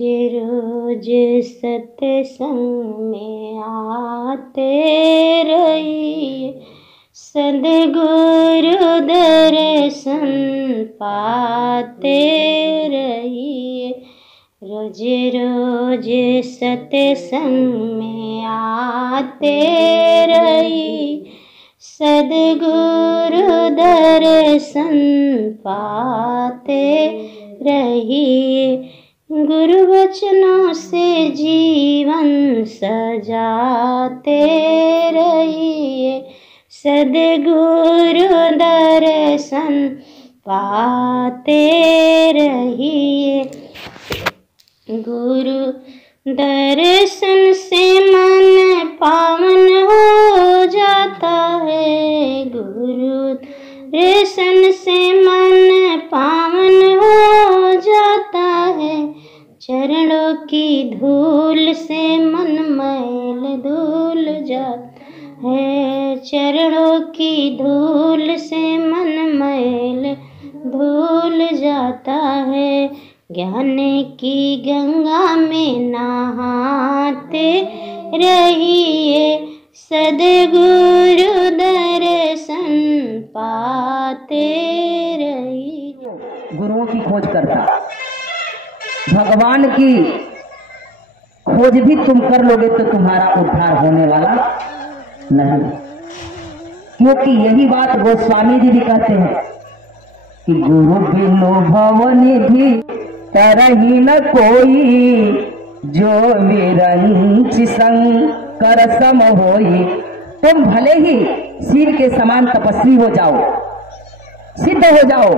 ये रोज सत्संग में आते रहिए, सद्गुरु दर्शन पाते रहिए। रोज रोज सत्संग में आते रहिए, सद्गुरु दर्शन पाते रहिए। गुरु वचनों से जीवन सजाते रहिए, सद्गुरु दर्शन पाते रहिए। गुरु दर्शन से मन पावन हो जाता है, गुरु दर्शन से मन पावन हो जाता है। चरणों की धूल से मन मैल धुल जाता है, चरणों की धूल से मन मैल धुल जाता है। ज्ञान की गंगा में नहाते रहिए, सद्गुरु दर्शन पाते रहिए। गुरुओं की खोज करता, भगवान की खोज भी तुम कर लोगे तो तुम्हारा उद्धार होने वाला नहीं, क्योंकि यही बात गोस्वामी जी भी कहते हैं कि गुरु बिनु भवनिधि तरहि न कोई, जो विरंच संग कर सम होई। तुम भले ही शिव के समान तपस्वी हो जाओ, सिद्ध हो जाओ,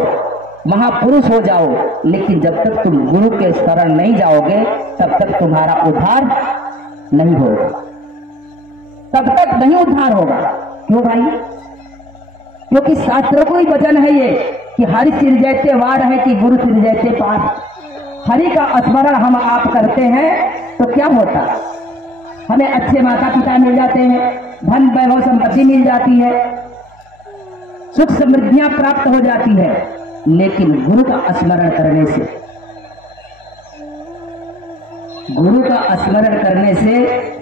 महापुरुष हो जाओ, लेकिन जब तक तुम गुरु के शरण नहीं जाओगे तब तक तुम्हारा उद्धार नहीं होगा, तब तक नहीं उद्धार होगा। क्यों भाई? क्योंकि शास्त्रों को ही वचन है ये कि हरि सिर जैसे वार है कि गुरु सिर जैसे पार। हरि का स्मरण हम आप करते हैं तो क्या होता? हमें अच्छे माता पिता मिल जाते हैं, धन वैभव संपत्ति मिल जाती है, सुख समृद्धियां प्राप्त हो जाती है। लेकिन गुरु का स्मरण करने से, गुरु का स्मरण करने से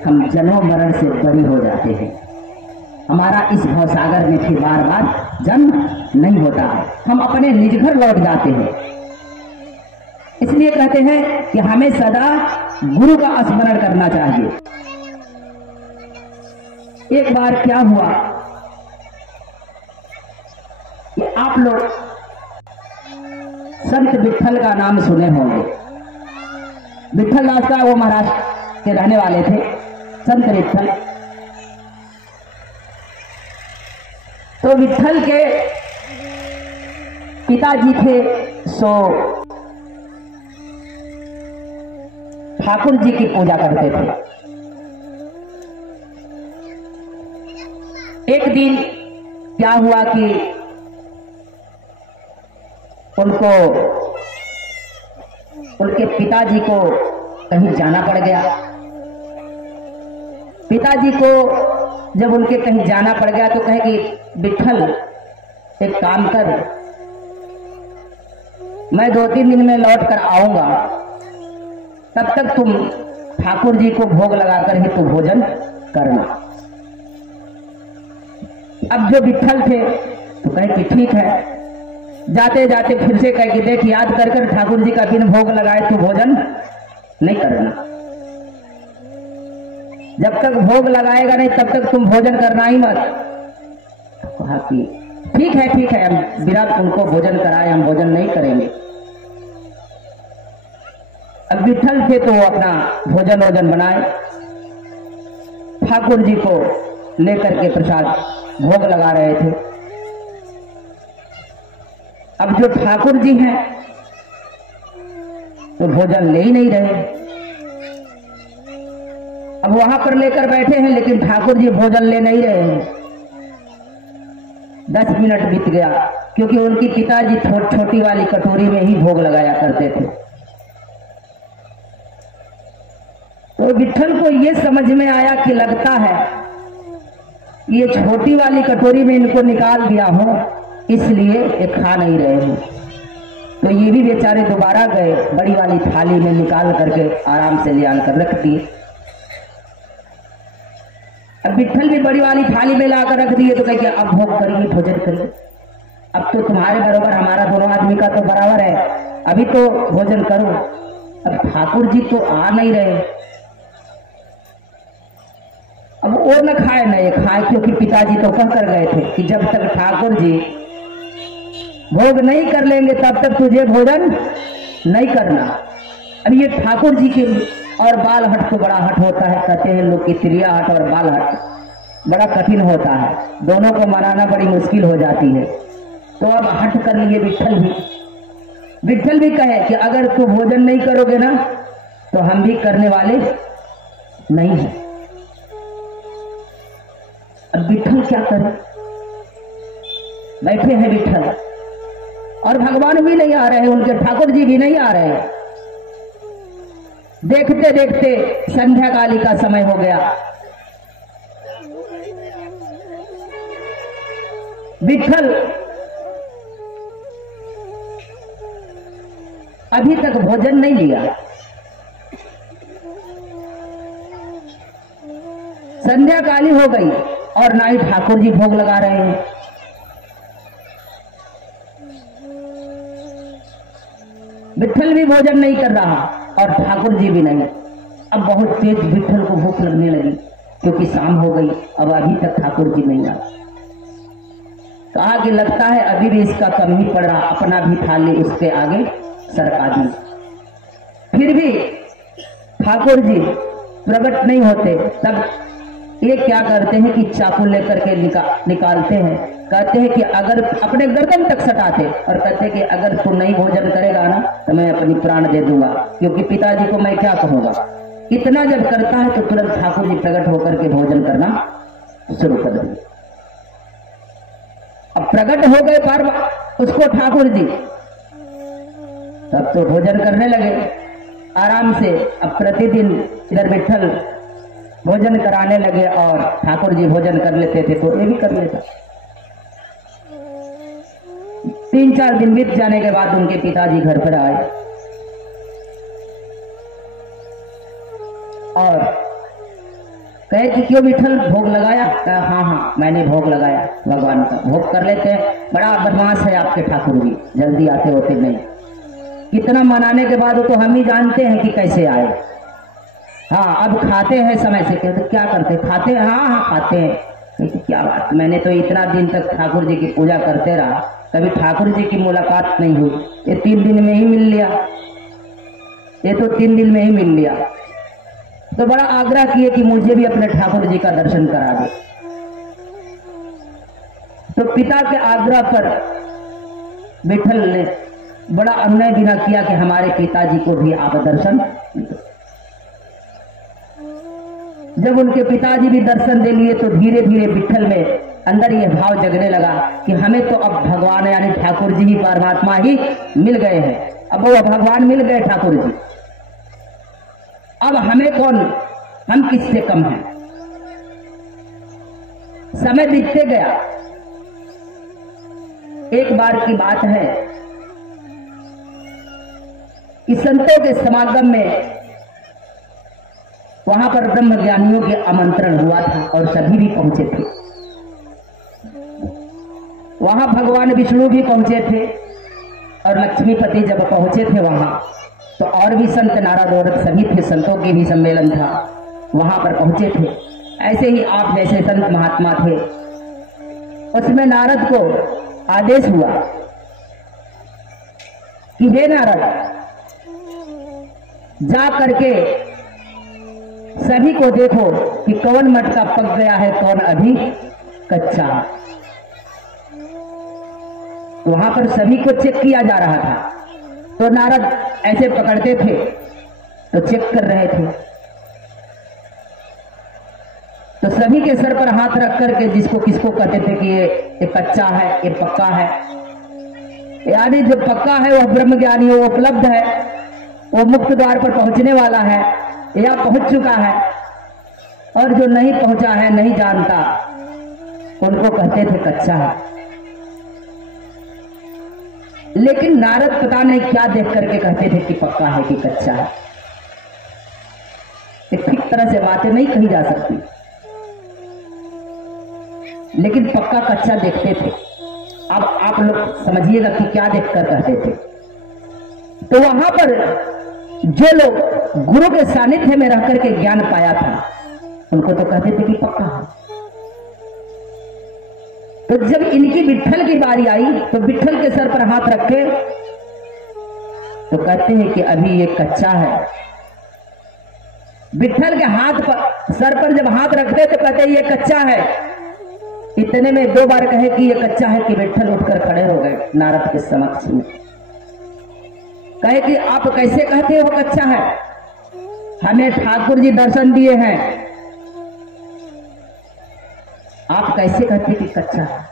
हम जन्म मरण से बरी हो जाते हैं। हमारा इस भवसागर में फिर बार बार जन्म नहीं होता है, हम अपने निज घर लौट जाते हैं। इसलिए कहते हैं कि हमें सदा गुरु का स्मरण करना चाहिए। एक बार क्या हुआ कि आप लोग संत विठल का नाम सुने होंगे। विठल दास का वो महाराष्ट्र के रहने वाले थे, संत विठल। तो विठल के पिताजी थे सो ठाकुर जी की पूजा करते थे। एक दिन क्या हुआ कि उनको, उनके पिताजी को कहीं जाना पड़ गया। पिताजी को जब उनके कहीं जाना पड़ गया तो कहे कि विठल एक काम कर, मैं 2-3 दिन में लौट कर आऊंगा, तब तक तुम ठाकुर जी को भोग लगाकर ही तुम भोजन करना। अब जो विठल थे तो कहे कि ठीक है। जाते जाते फिर से कहे कि देख, याद कर कर ठाकुर जी का बिन भोग लगाए तो भोजन नहीं करना, जब तक भोग लगाएगा नहीं तब तक तुम भोजन करना ही मत। कहा कि ठीक है, हम विराट उनको भोजन कराए, हम भोजन नहीं करेंगे। अब विठल थे तो वो अपना भोजन वोजन बनाए, ठाकुर जी को लेकर के प्रसाद भोग लगा रहे थे। अब जो ठाकुर जी हैं तो भोजन ले ही नहीं रहे। अब वहां पर लेकर बैठे हैं लेकिन ठाकुर जी भोजन ले नहीं रहे हैं। 10 मिनट बीत गया, क्योंकि उनकी पिताजी छोटी वाली कटोरी में ही भोग लगाया करते थे। तो विठल को ये समझ में आया कि लगता है ये छोटी वाली कटोरी में इनको निकाल दिया हो, इसलिए ये खा नहीं रहे हैं। तो तो ये भी बेचारे दोबारा गए, बड़ी वाली थाली में निकाल करके आराम से ले आकर रख दिए। अब विट्ठल भी बड़ी वाली थाली में लाकर रख दिए, तो कहे कि अब भोग करिए, भोजन करिए, अब तो तुम्हारे बराबर हमारा दोनों आदमी का तो बराबर है, अभी तो भोजन करो। अब ठाकुर जी तो आ नहीं रहे, अब और न खाए न ये खाए, क्योंकि पिताजी तो कह कर गए थे कि जब तक ठाकुर जी भोग नहीं कर लेंगे तब तक तुझे भोजन नहीं करना। अब ये ठाकुर जी के और बाल हट तो बड़ा हट होता है, कहते हैं लोग कि त्रिया हट और बाल हट बड़ा कठिन होता है, दोनों को मनाना बड़ी मुश्किल हो जाती है। तो अब हट कर लिए विट्ठल भी। विट्ठल भी कहे कि अगर तू भोजन नहीं करोगे ना तो हम भी करने वाले नहीं हैं। अब विट्ठल क्या करे, बैठे हैं विट्ठल और भगवान भी नहीं आ रहे हैं, उनके ठाकुर जी भी नहीं आ रहे हैं। देखते देखते संध्या काली का समय हो गया। विट्ठल अभी तक भोजन नहीं लिया। संध्या काली हो गई और ना ही ठाकुर जी भोग लगा रहे हैं। विट्ठल भी भोजन नहीं कर रहा और ठाकुर जी भी नहीं। अब बहुत तेज विट्ठल को भूख लगने लगी, क्योंकि शाम हो गई, अब अभी तक ठाकुर जी नहीं आए। कहा कि लगता है अभी भी इसका कम ही पड़ रहा, अपना भी थाली उसके आगे सरका दी। फिर भी ठाकुर जी प्रकट नहीं होते। तब ये क्या करते हैं कि चाकू लेकर के निकालते हैं, कहते हैं कि अगर अपने गर्दन तक सटाते और कहते हैं कि अगर तू नहीं भोजन करेगा ना तो मैं अपनी प्राण दे दूंगा, क्योंकि पिताजी को मैं क्या कहूंगा। इतना जब करता है तो तुरंत ठाकुर जी प्रकट होकर के भोजन करना शुरू कर देंगे। अब प्रकट हो गए पार्वती उसको ठाकुर जी, तब तो भोजन करने लगे आराम से। अब प्रतिदिन इधर विट्ठल भोजन कराने लगे और ठाकुर जी भोजन कर लेते थे तो ये भी कर लेता। 3-4 दिन बीत जाने के बाद उनके पिताजी घर पर आए और कहे कि क्यों विट्ठल भोग लगाया? हाँ हाँ मैंने भोग लगाया, भगवान का भोग कर लेते हैं। बड़ा बदमाश है आपके ठाकुर जी, जल्दी आते होते नहीं। कितना मनाने के बाद तो हम ही जानते हैं कि कैसे आए। हाँ अब खाते हैं समय से, कहते क्या करते खाते हैं? हाँ हाँ खाते हैं। क्या बात, मैंने तो इतना दिन तक ठाकुर जी की पूजा करते रहा, कभी ठाकुर जी की मुलाकात नहीं हुई, ये 3 दिन में ही मिल लिया, ये तो 3 दिन में ही मिल लिया। तो बड़ा आग्रह किए कि मुझे भी अपने ठाकुर जी का दर्शन करा दे। तो पिता के आग्रह पर विट्ठल ने बड़ा अन्याय बिना किया कि हमारे पिताजी को भी आप दर्शन। जब उनके पिताजी भी दर्शन दे लिए तो धीरे धीरे विट्ठल में अंदर ये भाव जगने लगा कि हमें तो अब भगवान यानी ठाकुर जी ही परमात्मा ही मिल गए हैं। अब वो भगवान मिल गए ठाकुर जी, अब हमें कौन, हम किससे कम हैं। समय बीतते गया। एक बार की बात है कि संतों के समागम में वहां पर ब्रह्म ज्ञानियों के आमंत्रण हुआ था और सभी भी पहुंचे थे। वहां भगवान विष्णु भी पहुंचे थे और लक्ष्मीपति जब पहुंचे थे वहां तो और भी संत नारद और सभी थे, संतों के भी सम्मेलन था, वहां पर पहुंचे थे। ऐसे ही आप जैसे संत महात्मा थे। उसमें नारद को आदेश हुआ कि हे नारद, जा करके सभी को देखो कि कौन मटका पक गया है, कौन अभी कच्चा है। वहां पर सभी को चेक किया जा रहा था। तो नारद ऐसे पकड़ते थे तो चेक कर रहे थे। तो सभी के सर पर हाथ रख करके जिसको किसको कहते थे कि ये कच्चा है, ये पक्का है। यानी जो पक्का है वह ब्रह्म ज्ञानी, वो उपलब्ध है, वो मुक्त द्वार पर पहुंचने वाला है या पहुंच चुका है, और जो नहीं पहुंचा है, नहीं जानता, उनको कहते थे कच्चा है। लेकिन नारद पता नहीं क्या देख करके कहते थे कि पक्का है कि कच्चा है। ठीक तरह से बातें नहीं कही जा सकती, लेकिन पक्का कच्चा देखते थे। अब आप लोग समझिएगा कि क्या देखकर कहते थे। तो वहां पर जो लोग गुरु के सानिध्य में रह करके ज्ञान पाया था, उनको तो कहते थे कि पक्का है। तो जब इनकी विट्ठल की बारी आई तो विट्ठल के सर पर हाथ रखे तो कहते हैं कि अभी ये कच्चा है। विट्ठल के हाथ पर, सर पर जब हाथ रखते तो कहते हैं ये कच्चा है। इतने में 2 बार कहे कि ये कच्चा है कि विट्ठल उठकर खड़े हो गए नारद के समक्ष में। कहे कि आप कैसे कहते हो कच्चा है? हमें ठाकुर जी दर्शन दिए हैं, आप कैसे कहते कि कच्चा है?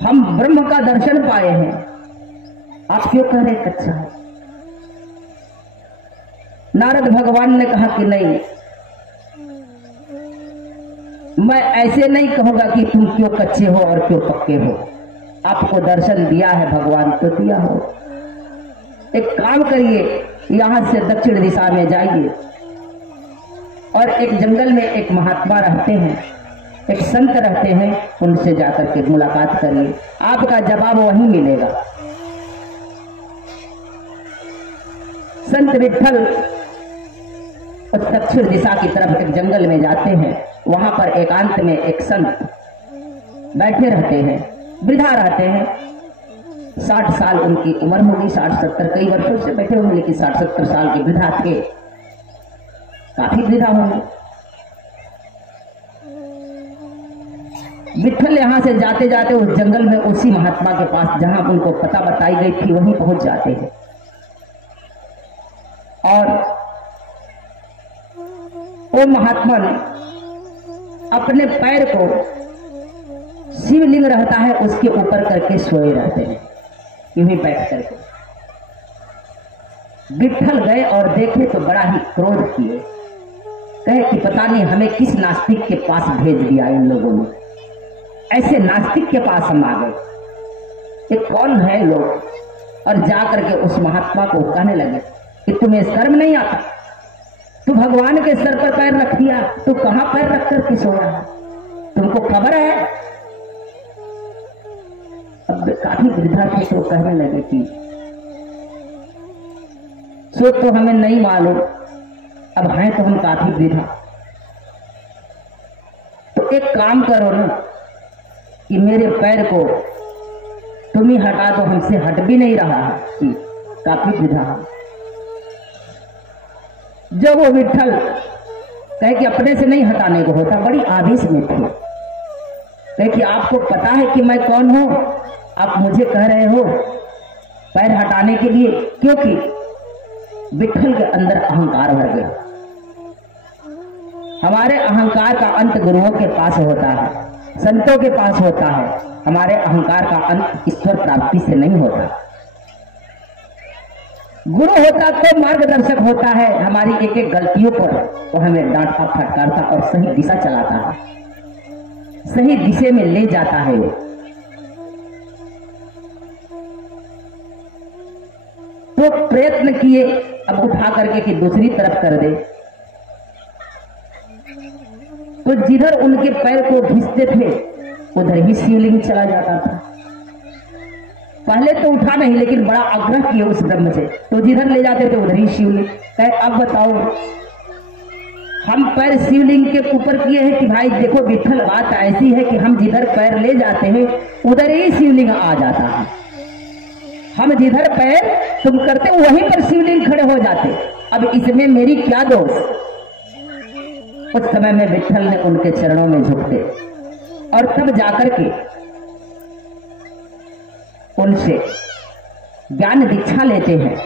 हम ब्रह्म का दर्शन पाए हैं, आप क्यों कह रहे कच्चा है? नारद भगवान ने कहा कि नहीं, मैं ऐसे नहीं कहूंगा कि तुम क्यों कच्चे हो और क्यों पक्के हो। आपको दर्शन दिया है भगवान तो दिया हो। एक काम करिए, यहां से दक्षिण दिशा में जाइए और एक जंगल में एक महात्मा रहते हैं, एक संत रहते हैं, उनसे जाकर के मुलाकात करिए, आपका जवाब वहीं मिलेगा। संत विट्ठल उस दक्षिण दिशा की तरफ एक जंगल में जाते हैं। वहां पर एकांत में एक संत बैठे रहते हैं, वृद्धा रहते हैं। 60 साल उनकी उम्र होगी, 60-70 कई वर्षों से बैठे होंगे, लेकिन 60-70 साल के वृद्धा थे, काफी वृद्धा होंगे। विट्ठल यहां से जाते जाते उस जंगल में उसी महात्मा के पास, जहां उनको पता बताई गई थी, वहीं पहुंच जाते हैं और वो महात्मा अपने पैर को शिवलिंग रहता है उसके ऊपर करके सोए रहते हैं, यूं ही बैठ करके। विट्ठल गए और देखे तो बड़ा ही क्रोध किए, कहे कि पता नहीं हमें किस नास्तिक के पास भेज दिया इन लोगों ने, ऐसे नास्तिक के पास हम आ गए, ये कौन है लोग? और जाकर के उस महात्मा को कहने लगे कि तुम्हें शर्म नहीं आता? तू भगवान के सर पर पैर रख दिया, तू कहां पैर रख करके सोया है? तुमको खबर है? अब काफी वृद्धा थे तो कहने लगे कि सो तो हमें नहीं मालूम, अब हैं तो हम काफी वृद्धा, तो एक काम करो ना कि मेरे पैर को तुम ही हटा दो, हमसे हट भी नहीं रहा है कि काफी वृद्धा। जब वो विट्ठल कहे कि अपने से नहीं हटाने को होता, बड़ी आवेश में थे, कहे कि आपको पता है कि मैं कौन हूं? आप मुझे कह रहे हो पैर हटाने के लिए? क्योंकि विट्ठल के अंदर अहंकार भर गया। हमारे अहंकार का अंत गुरुओं के पास होता है, संतों के पास होता है, हमारे अहंकार का अंत ईश्वर प्राप्ति से नहीं होता। गुरु होता तो मार्गदर्शक होता है, हमारी एक एक गलतियों पर वो हमें डांटता फटकारता और सही दिशा चलाता है, सही दिशा में ले जाता है। वो तो प्रयत्न किए अब उठा करके कि दूसरी तरफ कर दे, तो जिधर उनके पैर को घिसते थे उधर ही शिवलिंग चला जाता था। पहले तो उठा नहीं, लेकिन बड़ा आग्रह किया उस ब्रह्म से, तो जिधर ले जाते थे उधर ही शिवलिंग। कहे अब बताओ, हम पैर शिवलिंग के ऊपर किए हैं कि भाई देखो विट्ठल, बात ऐसी है कि हम जिधर पैर ले जाते हैं उधर ही शिवलिंग आ जाता है। हम जिधर पैर तुम करते वहीं पर शिवलिंग खड़े हो जाते, अब इसमें मेरी क्या दोष? उस समय में विट्ठल ने उनके चरणों में झुकते और तब जाकर के उनसे ज्ञान दीक्षा लेते हैं।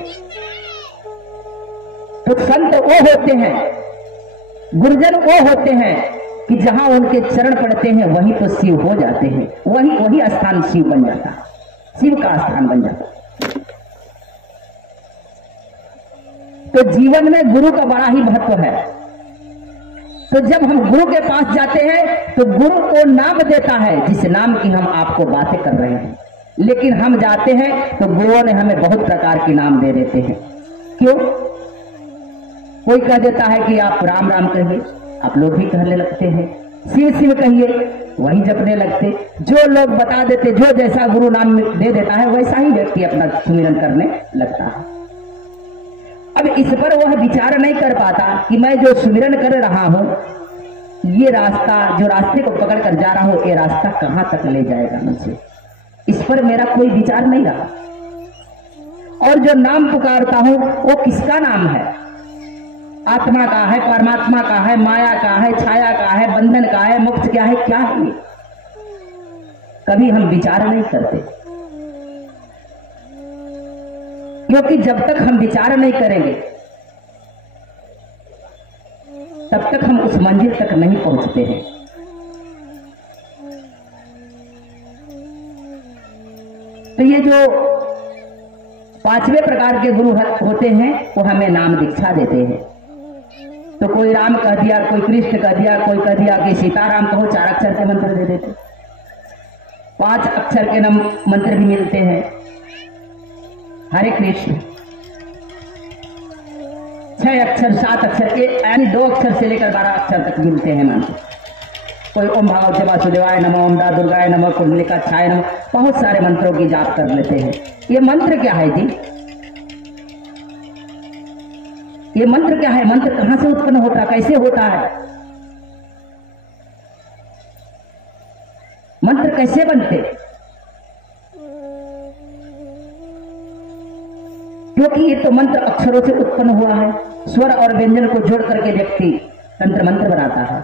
तो संत वो होते हैं, गुरुजन वो होते हैं कि जहां उनके चरण पड़ते हैं वहीं तो शिव हो जाते हैं, वही स्थान शिव बन जाता है, शिव का स्थान बन जाता है। तो जीवन में गुरु का बड़ा ही महत्व है। तो जब हम गुरु के पास जाते हैं तो गुरु को नाम देता है जिस नाम की हम आपको बातें कर रहे हैं, लेकिन हम जाते हैं तो गुरुओं ने हमें बहुत प्रकार के नाम दे देते हैं। क्यों? कोई कह देता है कि आप राम राम कहिए, आप लोग भी कहने लगते हैं, शिव शिव कहिए, वही जपने लगते। जो लोग बता देते, जो जैसा गुरु नाम दे देता है वैसा ही व्यक्ति अपना सुमिरन करने लगता है। अब इस पर वह विचार नहीं कर पाता कि मैं जो सुमिरन कर रहा हूं, ये रास्ता, जो रास्ते को पकड़ कर जा रहा हूं, ये रास्ता कहां तक ले जाएगा मुझे, इस पर मेरा कोई विचार नहीं रहा। और जो नाम पुकारता हूं वो किसका नाम है? आत्मा का है, परमात्मा का है, माया का है, छाया का है, बंधन का है, मुक्त क्या है, क्या है ये? कभी हम विचार नहीं करते, क्योंकि जब तक हम विचार नहीं करेंगे तब तक हम उस मंजिल तक नहीं पहुंचते हैं। तो ये जो पांचवें प्रकार के गुरु होते हैं वो हमें नाम दीक्षा देते हैं। तो कोई राम कह दिया, कोई कृष्ण कह दिया, कोई कह दिया कि सीताराम कहो, 4 अक्षर के मंत्र दे देते। 5 अक्षर के नाम मंत्र भी मिलते हैं, हरे कृष्ण। 6 अक्षर, 7 अक्षर के, यानी 2 अक्षर से लेकर 12 अक्षर तक मिलते हैं मंत्र। कोई ओम भागवते वासुदेवाय नमः, ओम दा दुर्गाय नमः, कुंडलिकाक्षाय नमः, बहुत सारे मंत्रों की जाप कर लेते हैं। ये मंत्र क्या है जी? ये मंत्र क्या है? मंत्र कहां से उत्पन्न होता है, कैसे होता है? मंत्र कैसे बनते? क्योंकि ये तो मंत्र अक्षरों से उत्पन्न हुआ है। स्वर और व्यंजन को जोड़ करके व्यक्ति तंत्र मंत्र बनाता है,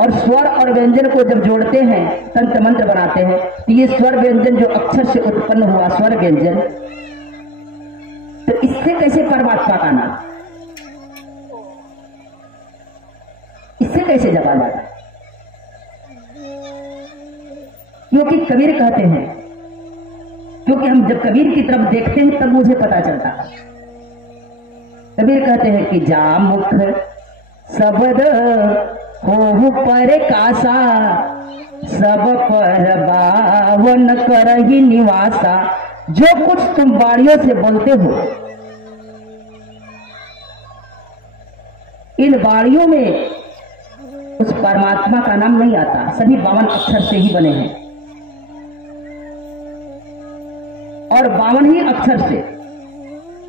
और स्वर और व्यंजन को जब जोड़ते हैं तंत्र मंत्र बनाते हैं। तो ये स्वर व्यंजन जो अक्षर से उत्पन्न हुआ, स्वर व्यंजन, तो इससे कैसे परमात्मा का नाम, इससे कैसे जपा जाता? क्योंकि कबीर कहते हैं, क्योंकि हम जब कबीर की तरफ देखते हैं तब मुझे पता चलता है। कबीर कहते हैं कि जा मुख शब्द हो पर कासा, सब पर बावन करहि निवासा। जो कुछ तुम बाणियों से बोलते हो, इन बाणियों में उस परमात्मा का नाम नहीं आता। सभी 52 अक्षर से ही बने हैं, और 52 ही अक्षर से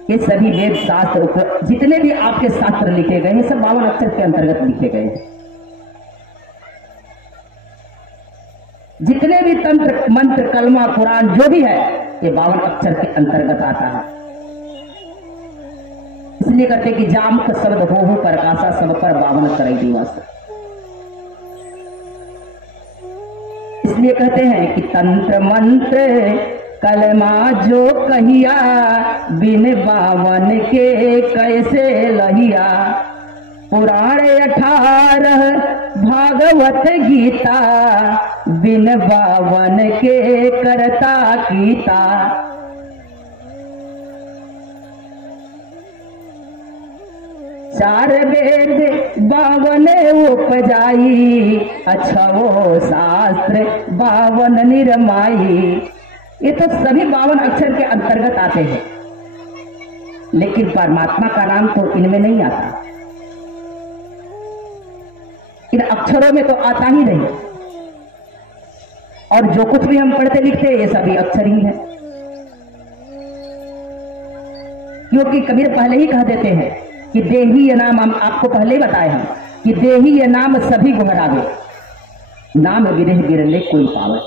ये सभी वेद शास्त्र, जितने भी आपके शास्त्र लिखे गए हैं, सब 52 अक्षर के अंतर्गत लिखे गए हैं। जितने भी तंत्र मंत्र कलमा कुरान जो भी है, ये 52 अक्षर के अंतर्गत आता है। इसलिए कहते कि जाम का शब्द हो प्रकाशा, सब पर 52 करई दिवस। इसलिए कहते हैं कि तंत्र मंत्र कलमा जो कहिया, बिन 52 के कैसे लहिया। पुराण 18 भागवत गीता, बिन 52 के करता कीता। चार वेद 52 उपजाई, अच्छो शास्त्र 52 निरमाई। ये तो सभी 52 अक्षर के अंतर्गत आते हैं, लेकिन परमात्मा का नाम तो इनमें नहीं आता। इन अक्षरों में तो आता ही नहीं, और जो कुछ भी हम पढ़ते लिखते हैं ये सभी अक्षर ही है। क्योंकि कबीर पहले ही कह देते हैं कि देही ये नाम, हम आपको पहले ही बताए हैं कि देही ये नाम सभी गुहरावे, नाम विरह बिरले कोई पावे।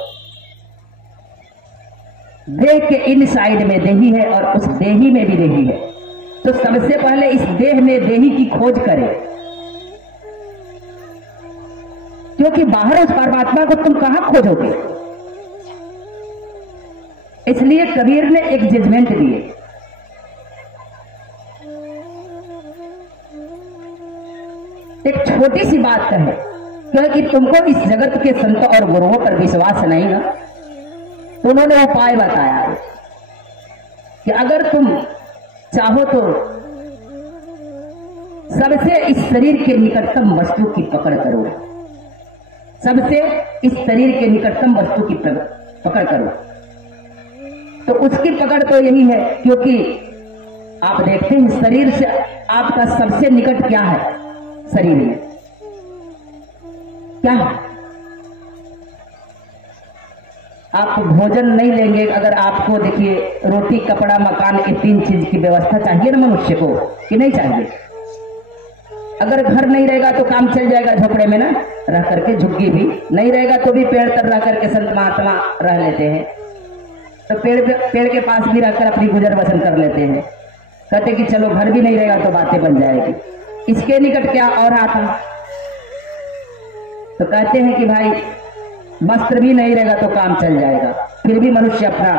देह के इन साइड में देही है और उस देही में भी देही है। तो सबसे पहले इस देह में देही की खोज करें, क्योंकि बाहर उस परमात्मा को तुम कहां खोजोगे। इसलिए कबीर ने एक जजमेंट दिए, एक छोटी सी बात कहे, क्योंकि तुमको इस जगत के संत और गुरुओं पर विश्वास नहीं ना, तो उन्होंने उपाय बताया कि अगर तुम चाहो तो सबसे इस शरीर के निकटतम वस्तु की पकड़ करो, सबसे इस शरीर के निकटतम वस्तु की पकड़ करो। तो उसकी पकड़ तो यही है, क्योंकि आप देखते हैं शरीर से आपका सबसे निकट क्या है, शरीर में क्या है? आप भोजन नहीं लेंगे अगर आपको, देखिए, रोटी कपड़ा मकान, ये 3 चीज की व्यवस्था चाहिए ना मनुष्य को, कि नहीं चाहिए? अगर घर नहीं रहेगा तो काम चल जाएगा, झोपड़े में ना रह करके, झुग्गी भी नहीं रहेगा तो भी पेड़ तर रह करके संत महात्मा रह लेते हैं। तो पेड़ के पास भी रहकर अपनी गुजर बसर कर लेते हैं। कहते कि चलो घर भी नहीं रहेगा तो बातें बन जाएगी। इसके निकट क्या और आता? तो कहते हैं कि भाई वस्त्र भी नहीं रहेगा तो काम चल जाएगा, फिर भी मनुष्य अपना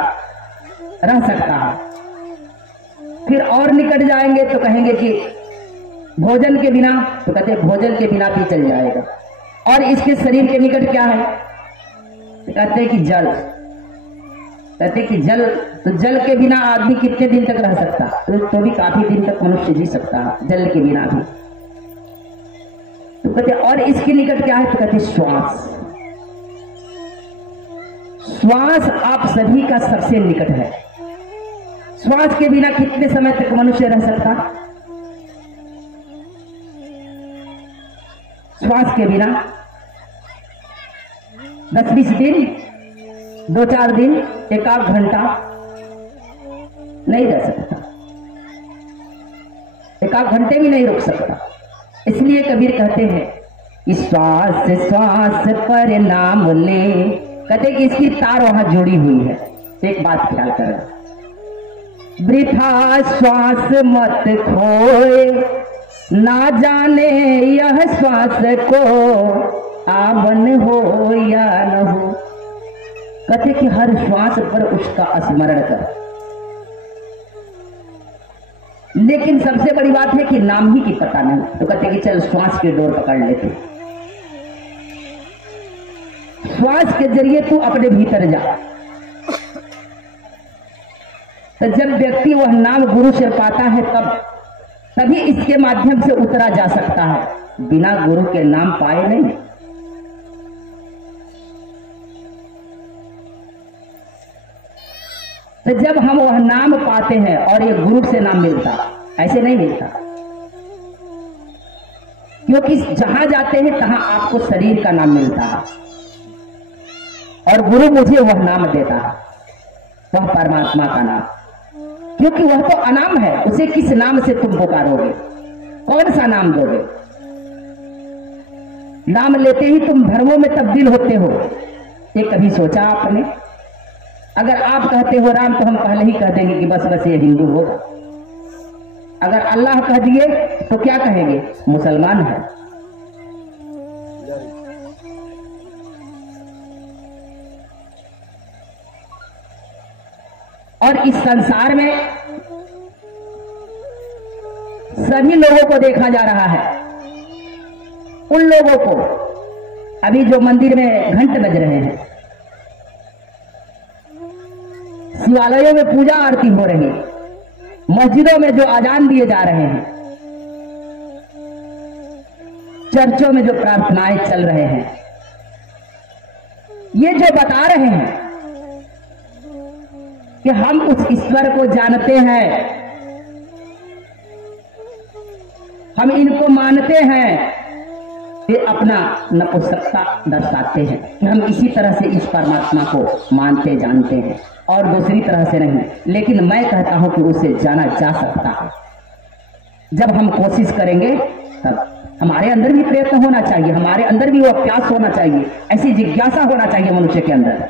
रह सकता है। फिर और निकट जाएंगे तो कहेंगे कि भोजन के बिना, तो कहते हैं भोजन के बिना भी चल जाएगा। और इसके शरीर के निकट क्या है? तो कहते हैं कि जल, कहते कि जल, तो जल के बिना आदमी कितने दिन तक रह सकता? तो भी काफी दिन तक मनुष्य जी सकता है जल के बिना भी। तो कहते और इसके निकट क्या है? तो कहते श्वास। श्वास आप सभी का सबसे निकट है। श्वास के बिना कितने समय तक मनुष्य रह सकता? श्वास के बिना 10-20 दिन, 2-4 दिन, 1-8 घंटा नहीं रह सकता, 1-8 घंटे भी नहीं रुक सकता। इसलिए कबीर कहते हैं कि श्वास श्वास पर नाम ले, कहते कि इसकी तार वहां जुड़ी हुई है। एक बात ख्याल करना, वृथा श्वास मत खोए, ना जाने यह श्वास को आवन हो या न हो। कहते कि हर श्वास पर उसका स्मरण कर। लेकिन सबसे बड़ी बात है कि नाम ही की पता नहीं, तो कहते कि चल श्वास के डोर पकड़ लेते। श्वास के जरिए तू अपने भीतर जा। तो जब व्यक्ति वह नाम गुरु से पाता है तभी इसके माध्यम से उतरा जा सकता है, बिना गुरु के नाम पाए नहीं। तो जब हम वह नाम पाते हैं, और ये गुरु से नाम मिलता, ऐसे नहीं मिलता, क्योंकि जहां जाते हैं तहां आपको शरीर का नाम मिलता है, और गुरु मुझे वह नाम देता है, वह परमात्मा का नाम। क्योंकि वह तो अनाम है, उसे किस नाम से तुम पुकारोगे, कौन सा नाम दोगे? नाम लेते ही तुम धर्मों में तब्दील होते हो, ये कभी सोचा आपने? अगर आप कहते हो राम, तो हम पहले ही कह देंगे कि बस बस ये हिंदू होगा। अगर अल्लाह कह दिए तो क्या कहेंगे? मुसलमान है। और इस संसार में सभी लोगों को देखा जा रहा है, उन लोगों को अभी जो मंदिर में घंट बज रहे हैं, शिवालयों में पूजा आरती हो रही है, मस्जिदों में जो अजान दिए जा रहे हैं, चर्चों में जो प्रार्थनाएं चल रहे हैं, ये जो बता रहे हैं कि हम उस ईश्वर को जानते हैं, हम इनको मानते हैं, ये अपना नपुंसकता दर्शाते हैं कि हम इसी तरह से इस परमात्मा को मानते जानते हैं और दूसरी तरह से नहीं। लेकिन मैं कहता हूं कि उसे जाना जा सकता है। जब हम कोशिश करेंगे तब हमारे अंदर भी प्रयत्न होना चाहिए, हमारे अंदर भी वो प्यास होना चाहिए, ऐसी जिज्ञासा होना चाहिए मनुष्य के अंदर,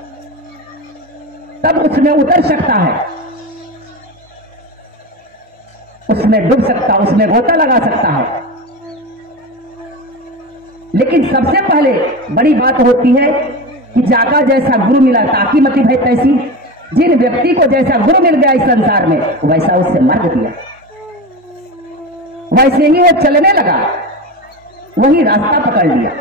तब उसमें उतर सकता है, उसमें डूब सकता, उसमें गोता लगा सकता है। लेकिन सबसे पहले बड़ी बात होती है कि जाका जैसा गुरु मिला ताकि मती भाई तैसी। जिन व्यक्ति को जैसा गुरु मिल गया इस संसार में, वैसा उससे मार्ग दिया, वैसे ही वो चलने लगा, वही रास्ता पकड़ लिया।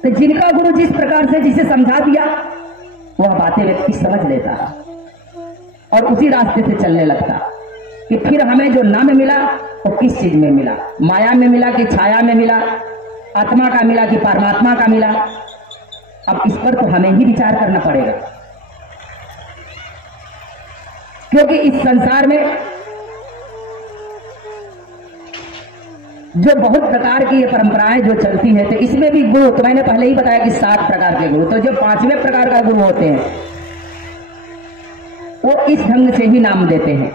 तो जिनका गुरु जिस प्रकार से जिसे समझा दिया, वह बातें व्यक्ति समझ लेता और उसी रास्ते से चलने लगता। कि फिर हमें जो नाम मिला वो किस चीज में मिला, माया में मिला कि छाया में मिला, आत्मा का मिला कि परमात्मा का मिला। अब इस पर तो हमें ही विचार करना पड़ेगा, क्योंकि इस संसार में जो बहुत प्रकार की ये परंपराएं जो चलती है, तो इसमें भी गुरु, तो मैंने पहले ही बताया कि 7 प्रकार के गुरु, तो जो 5वें प्रकार का गुरु होते हैं वो इस ढंग से ही नाम देते हैं।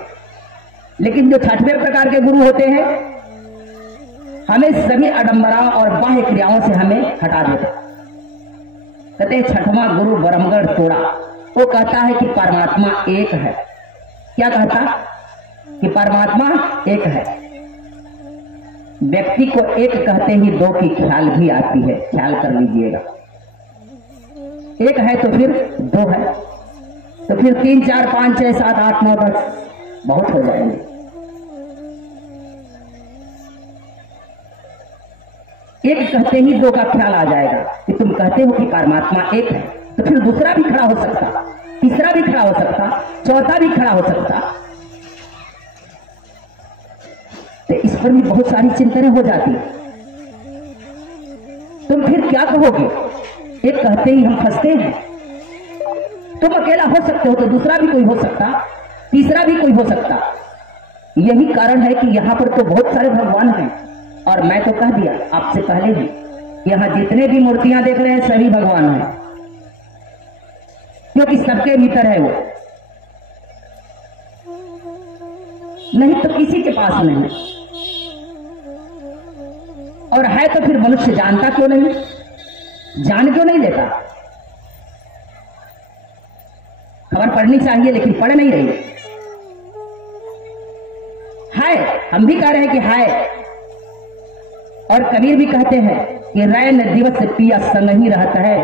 लेकिन जो 6वें प्रकार के गुरु होते हैं, हमें सभी आडंबराओं और बाह्य क्रियाओं से हमें हटा देता। कहते हैं 6वां गुरु बरमगढ़ तोड़ा, वो कहता है कि परमात्मा एक है। क्या कहता? कि परमात्मा एक है। व्यक्ति को एक कहते ही 2 की ख्याल भी आती है, ख्याल कर लीजिएगा। एक है तो फिर 2 है, तो फिर 3 4 5 6 7 8 9 10 बहुत हो जाएंगे। एक कहते ही 2 का ख्याल आ जाएगा कि तुम कहते हो कि परमात्मा एक है, तो फिर दूसरा भी खड़ा हो सकता, तीसरा भी खड़ा हो सकता, चौथा भी खड़ा हो सकता। तो इस पर भी बहुत सारी चिंतनें हो जाती। तुम फिर क्या कहोगे? एक कहते ही हम फंसते हैं। तुम अकेला हो सकते हो तो दूसरा भी कोई हो सकता, तीसरा भी कोई हो सकता। यही कारण है कि यहां पर तो बहुत सारे भगवान हैं, और मैं तो कह दिया आपसे पहले ही, यहां जितने भी मूर्तियां देख रहे हैं सभी भगवान हैं, क्योंकि सबके भीतर है वो, नहीं तो किसी के पास नहीं। और है तो फिर मनुष्य जानता क्यों नहीं, जान क्यों नहीं लेता? खबर पढ़नी चाहिए लेकिन पढ़ नहीं रही है। हम भी कह रहे हैं कि है, और कबीर भी कहते हैं कि रैन दिवस पिया संग ही रहता है,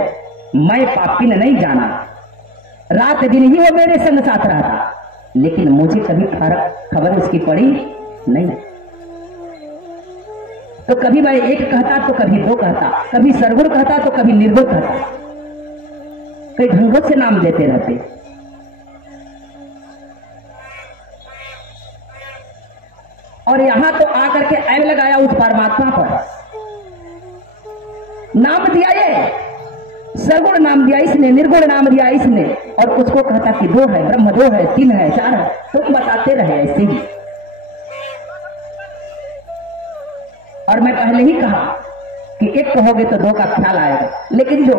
मैं पापी ने नहीं जाना, रात दिन ही वो मेरे संग साथ रहता, लेकिन मुझे कभी खबर उसकी पड़ी नहीं। तो कभी मैं एक कहता तो कभी 2 कहता, कभी सरगुण कहता तो कभी निर्गुण कहता, कई ढंगों से नाम देते रहते। और यहां तो आकर के ऐब लगाया उस परमात्मा पर, नाम दिया ये सरगुण नाम दिया इसने, निर्गुण नाम दिया इसने, और उसको कहता कि 2 है, ब्रह्म 2 है, 3 है, 4 है, तुम बताते रहे ऐसे ही। और मैं पहले ही कहा कि एक कहोगे तो 2 का ख्याल आएगा, लेकिन जो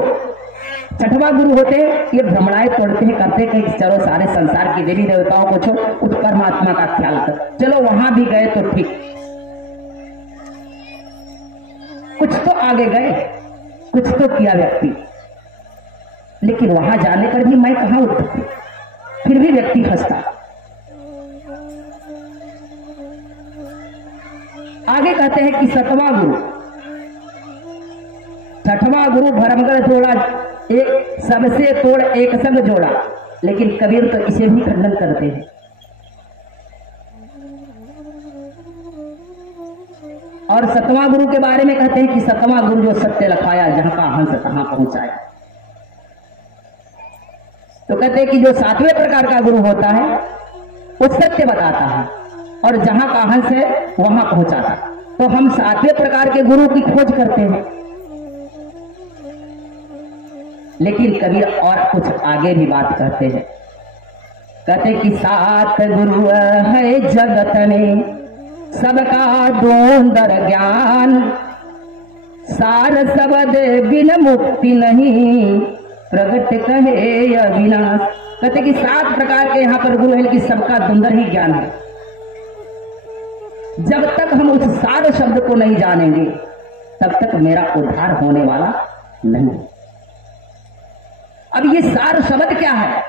6वां गुरु होते हैं ये भ्रमणाएं तोड़ते हैं, कहते हैं कि चलो सारे संसार की देवी देवताओं को छोड़ उस परमात्मा का ख्याल कर, चलो वहां भी गए तो ठीक, कुछ तो आगे गए, कुछ तो किया व्यक्ति, लेकिन वहां जाने पर भी मैं कहां उठती, फिर भी व्यक्ति फंसता। आगे कहते हैं कि 7वां गुरु, 6वां गुरु भरमगढ़ तोड़ा, एक सबसे तोड़ एक संग जोड़ा, लेकिन कबीर तो इसे भी खंडन करते हैं। और 7वां गुरु के बारे में कहते हैं कि 7वां गुरु जो सत्य लखाया, जहां का हंस कहां पहुंचाया। तो कहते हैं कि जो 7वें प्रकार का गुरु होता है वो सत्य बताता है, और जहां का हंस है वहां पहुंचाता। तो हम 7वें प्रकार के गुरु की खोज करते हैं, लेकिन कबीर और कुछ आगे भी बात कहते हैं। कहते कि 7 गुरु है जगत में, सबका दोंदर ज्ञान, सार शब्द बिन मुक्ति नहीं, प्रगट कहे अविनाश। कहते कि 7 प्रकार के यहाँ पर गुरु है, लेकिन सबका दुंदर ही ज्ञान है। जब तक हम उस सार शब्द को नहीं जानेंगे तब तक मेरा उद्धार होने वाला नहीं। अब ये सार शब्द क्या है?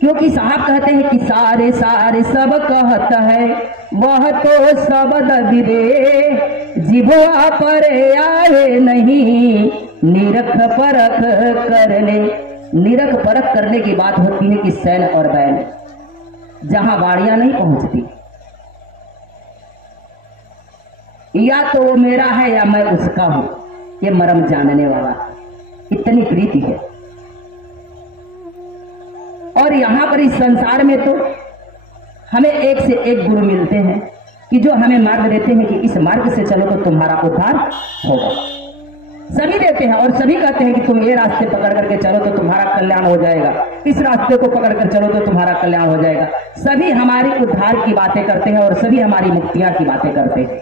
क्योंकि साहब कहते हैं कि सारे सारे सब कहता है, वह तो शब्द विदे, जिभवा पर आए नहीं, निरख परख करने। निरख परख करने की बात होती है कि सैन और बैन, जहां वाड़ियां नहीं पहुंचती, या तो वो मेरा है या मैं उसका हूं, ये मरम जानने वाला, इतनी प्रीति है। और यहाँ पर इस संसार में तो हमें एक से एक गुरु मिलते हैं कि जो हमें मार्ग देते हैं कि इस मार्ग से चलो तो तुम्हारा उद्धार होगा। सभी देते हैं और सभी कहते हैं कि तुम ये रास्ते पकड़ करके चलो तो तुम्हारा कल्याण हो जाएगा, इस रास्ते को पकड़ कर चलो तो तुम्हारा कल्याण हो जाएगा। सभी हमारी उद्धार की बातें करते हैं और सभी हमारी मुक्तियां की बातें करते हैं।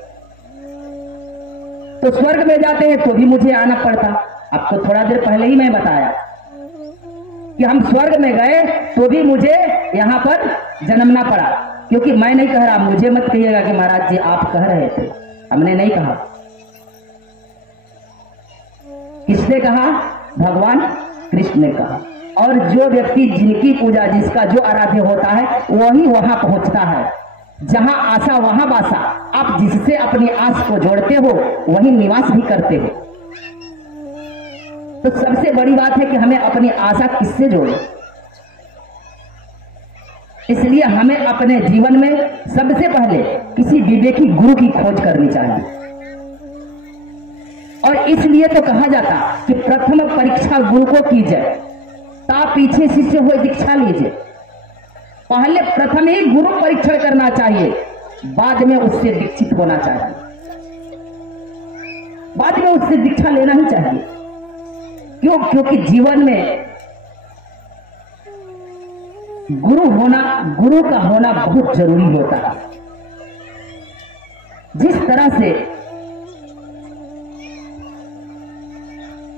तो स्वर्ग में जाते हैं तो भी मुझे आना पड़ता। आपको थोड़ा देर पहले ही मैं बताया कि हम स्वर्ग में गए तो भी मुझे यहाँ पर जन्मना पड़ा, क्योंकि मैं नहीं कह रहा, मुझे मत कहिएगा कि महाराज जी आप कह रहे थे, हमने नहीं कहा। किसने कहा? भगवान कृष्ण ने कहा। और जो व्यक्ति जिनकी पूजा, जिसका जो आराध्य होता है वही वहां पहुंचता है। जहां आशा वहां बासा। आप जिससे अपनी आस को जोड़ते हो वही निवास भी करते हो। तो सबसे बड़ी बात है कि हमें अपनी आशा किससे जोड़े। इसलिए हमें अपने जीवन में सबसे पहले किसी विवेकी गुरु की खोज करनी चाहिए। और इसलिए तो कहा जाता कि प्रथम परीक्षा गुरु को कीजिए, ता पीछे शिष्य हो दीक्षा लीजिए। पहले प्रथम ही गुरु परीक्षण करना चाहिए, बाद में उससे दीक्षित होना चाहिए, बाद में उससे दीक्षा लेना ही चाहिए। क्यों? क्योंकि जीवन में गुरु का होना बहुत जरूरी होता है। जिस तरह से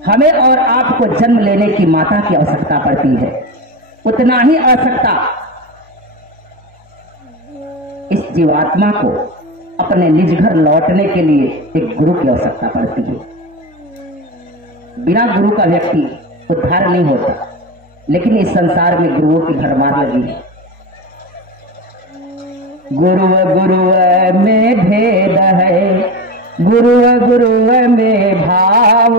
हमें और आपको जन्म लेने की माता की आवश्यकता पड़ती है, उतना ही आवश्यकता इस जीवात्मा को अपने निज घर लौटने के लिए एक गुरु की आवश्यकता पड़ती है। बिना गुरु का व्यक्ति उद्धार नहीं होता, लेकिन इस संसार में गुरुओं की भरमार लगी है। गुरु में भेद है, गुरु में भाव,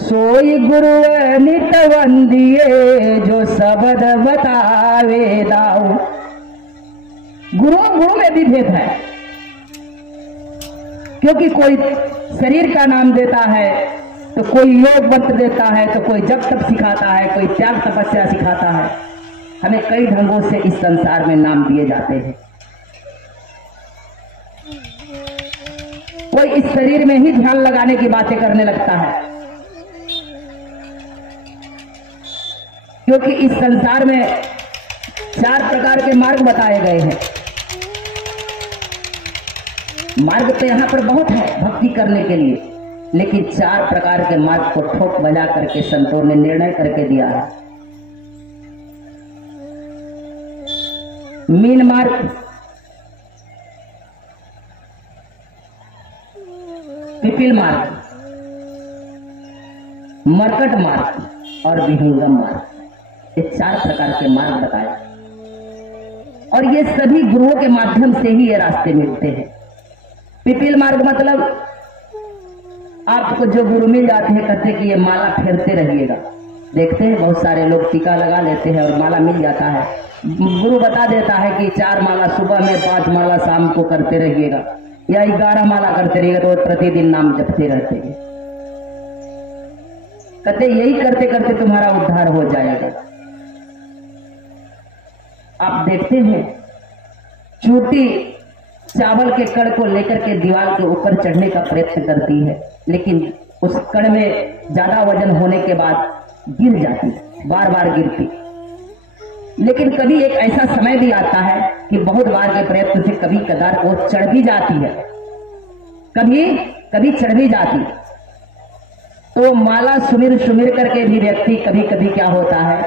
सोई गुरु नित वंदिए, जो शब्द बतावे दाऊ। गुरु में भी भेद है, क्योंकि कोई शरीर का नाम देता है तो कोई योग मंत्र देता है, तो कोई जप तप सिखाता है, कोई त्याग तपस्या सिखाता है। हमें कई ढंगों से इस संसार में नाम दिए जाते हैं। कोई इस शरीर में ही ध्यान लगाने की बातें करने लगता है, क्योंकि इस संसार में 4 प्रकार के मार्ग बताए गए हैं। मार्ग तो यहां पर बहुत है भक्ति करने के लिए, लेकिन 4 प्रकार के मार्ग को ठोक बजा करके संतों ने निर्णय करके दिया है। मीन मार्ग, पिपील मार्ग, मरकट मार्ग और विहंगम मार्ग। ये 4 प्रकार के मार्ग बताए, और ये सभी गुरुओं के माध्यम से ही ये रास्ते मिलते हैं। पिपील मार्ग मतलब आपको जो गुरु मिल जाते हैं, कहते कि ये माला फेरते रहिएगा। देखते हैं बहुत सारे लोग टीका लगा लेते हैं और माला मिल जाता है। गुरु बता देता है कि 4 माला सुबह में, 5 माला शाम को करते रहिएगा, या 11 माला करते रहिएगा, तो प्रतिदिन नाम जपते रहते हैं। कहते यही करते करते तुम्हारा उद्धार हो जाएगा। आप देखते हैं चूटी चावल के कण को लेकर के दीवार के ऊपर चढ़ने का प्रयत्न करती है, लेकिन उस कण में ज्यादा वजन होने के बाद गिर जाती, बार बार गिरती। लेकिन कभी एक ऐसा समय भी आता है कि बहुत बार के प्रयत्न से कभी कदार वो चढ़ भी जाती है, कभी चढ़ भी जाती। तो माला सुमिर सुमिर करके भी व्यक्ति कभी कभी क्या होता है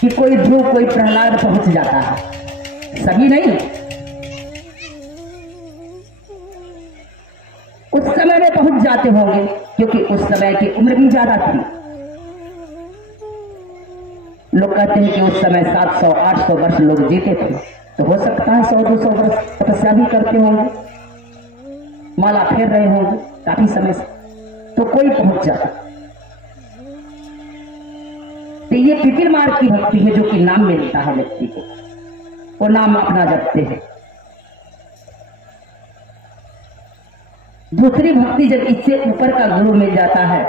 कि कोई ध्रुव, कोई प्रहलाद पहुंच जाता है, सभी नहीं। उस समय में पहुंच जाते होंगे, क्योंकि उस समय की उम्र भी ज्यादा थी। लोग कहते हैं कि उस समय 700-800 वर्ष लोग जीते थे, तो हो सकता है 100-200 वर्ष तपस्या भी करते होंगे, माला फेर रहे होंगे काफी समय से, तो कोई पहुंच जाता। तो ये पिपील मार्ग की भक्ति है, जो कि नाम मिलता है व्यक्ति को, वो नाम अपना जपते हैं। दूसरी भक्ति जब इससे ऊपर का गुरु मिल जाता है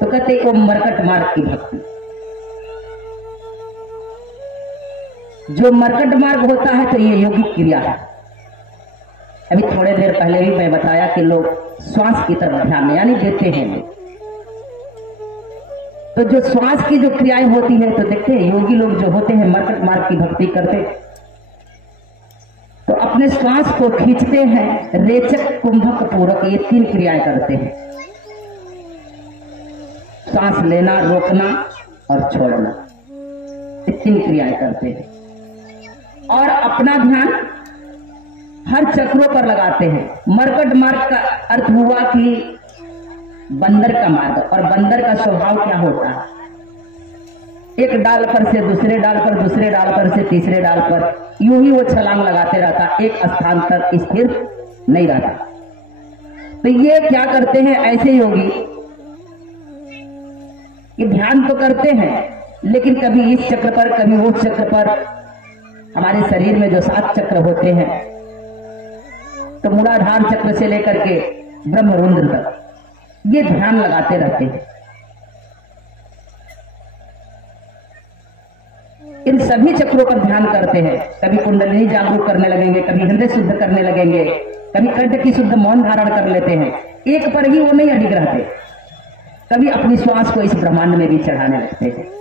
तो कहते वो मरकट मार्ग की भक्ति। जो मरकट मार्ग होता है तो ये योगिक क्रिया है। अभी थोड़े देर पहले भी मैं बताया कि लोग श्वास की तरफ ध्यान यानी देते हैं। तो जो श्वास की जो क्रियाएं होती है तो देखते हैं योगी लोग जो होते हैं मरकट मार्ग की भक्ति करते तो अपने श्वास को खींचते हैं, रेचक, कुंभक, पूरक, ये 3 क्रियाएं करते हैं। सांस लेना, रोकना और छोड़ना, ये 3 क्रियाएं करते हैं। और अपना ध्यान हर चक्रों पर लगाते हैं। मरकट मार्ग का अर्थ हुआ कि बंदर का मार्ग, और बंदर का स्वभाव क्या होता है? एक डाल पर से दूसरे डाल पर, दूसरे डाल पर से तीसरे डाल पर, यूं ही वो छलांग लगाते रहता, एक स्थान तक स्थिर नहीं रहता। तो ये क्या करते हैं ऐसे योगी, ये ध्यान तो करते हैं लेकिन कभी इस चक्र पर कभी उस चक्र पर। हमारे शरीर में जो 7 चक्र होते हैं तो मूलाधार चक्र से लेकर के ब्रह्मरुंद्र तक ये ध्यान लगाते रहते हैं। इन सभी चक्रों पर ध्यान करते हैं। कभी कुंडलिनी जागरूक करने लगेंगे, कभी हृदय शुद्ध करने लगेंगे, कभी कंठ की शुद्ध मौन धारण कर लेते हैं। एक पर ही वो नहीं अडिग रहते, कभी अपनी श्वास को इस ब्रह्मांड में भी चढ़ाने लगते हैं।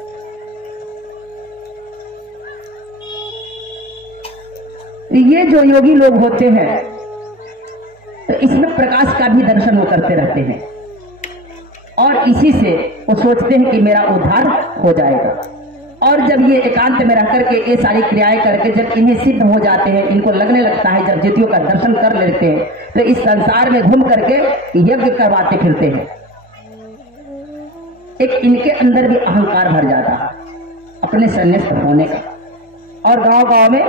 ये जो योगी लोग होते हैं तो इसमें प्रकाश का भी दर्शन वो करते रहते हैं और इसी से वो सोचते हैं कि मेरा उद्धार हो जाएगा। और जब ये एकांत में रह करके ये सारी क्रियाएं करके जब इन्हें सिद्ध हो जाते हैं, इनको लगने लगता है, जब ज्योतियों का दर्शन कर लेते हैं तो इस संसार में घूम करके यज्ञ करवाते फिरते हैं। एक इनके अंदर भी अहंकार भर जाता है अपने संन्यास्त होने का, और गांव गांव में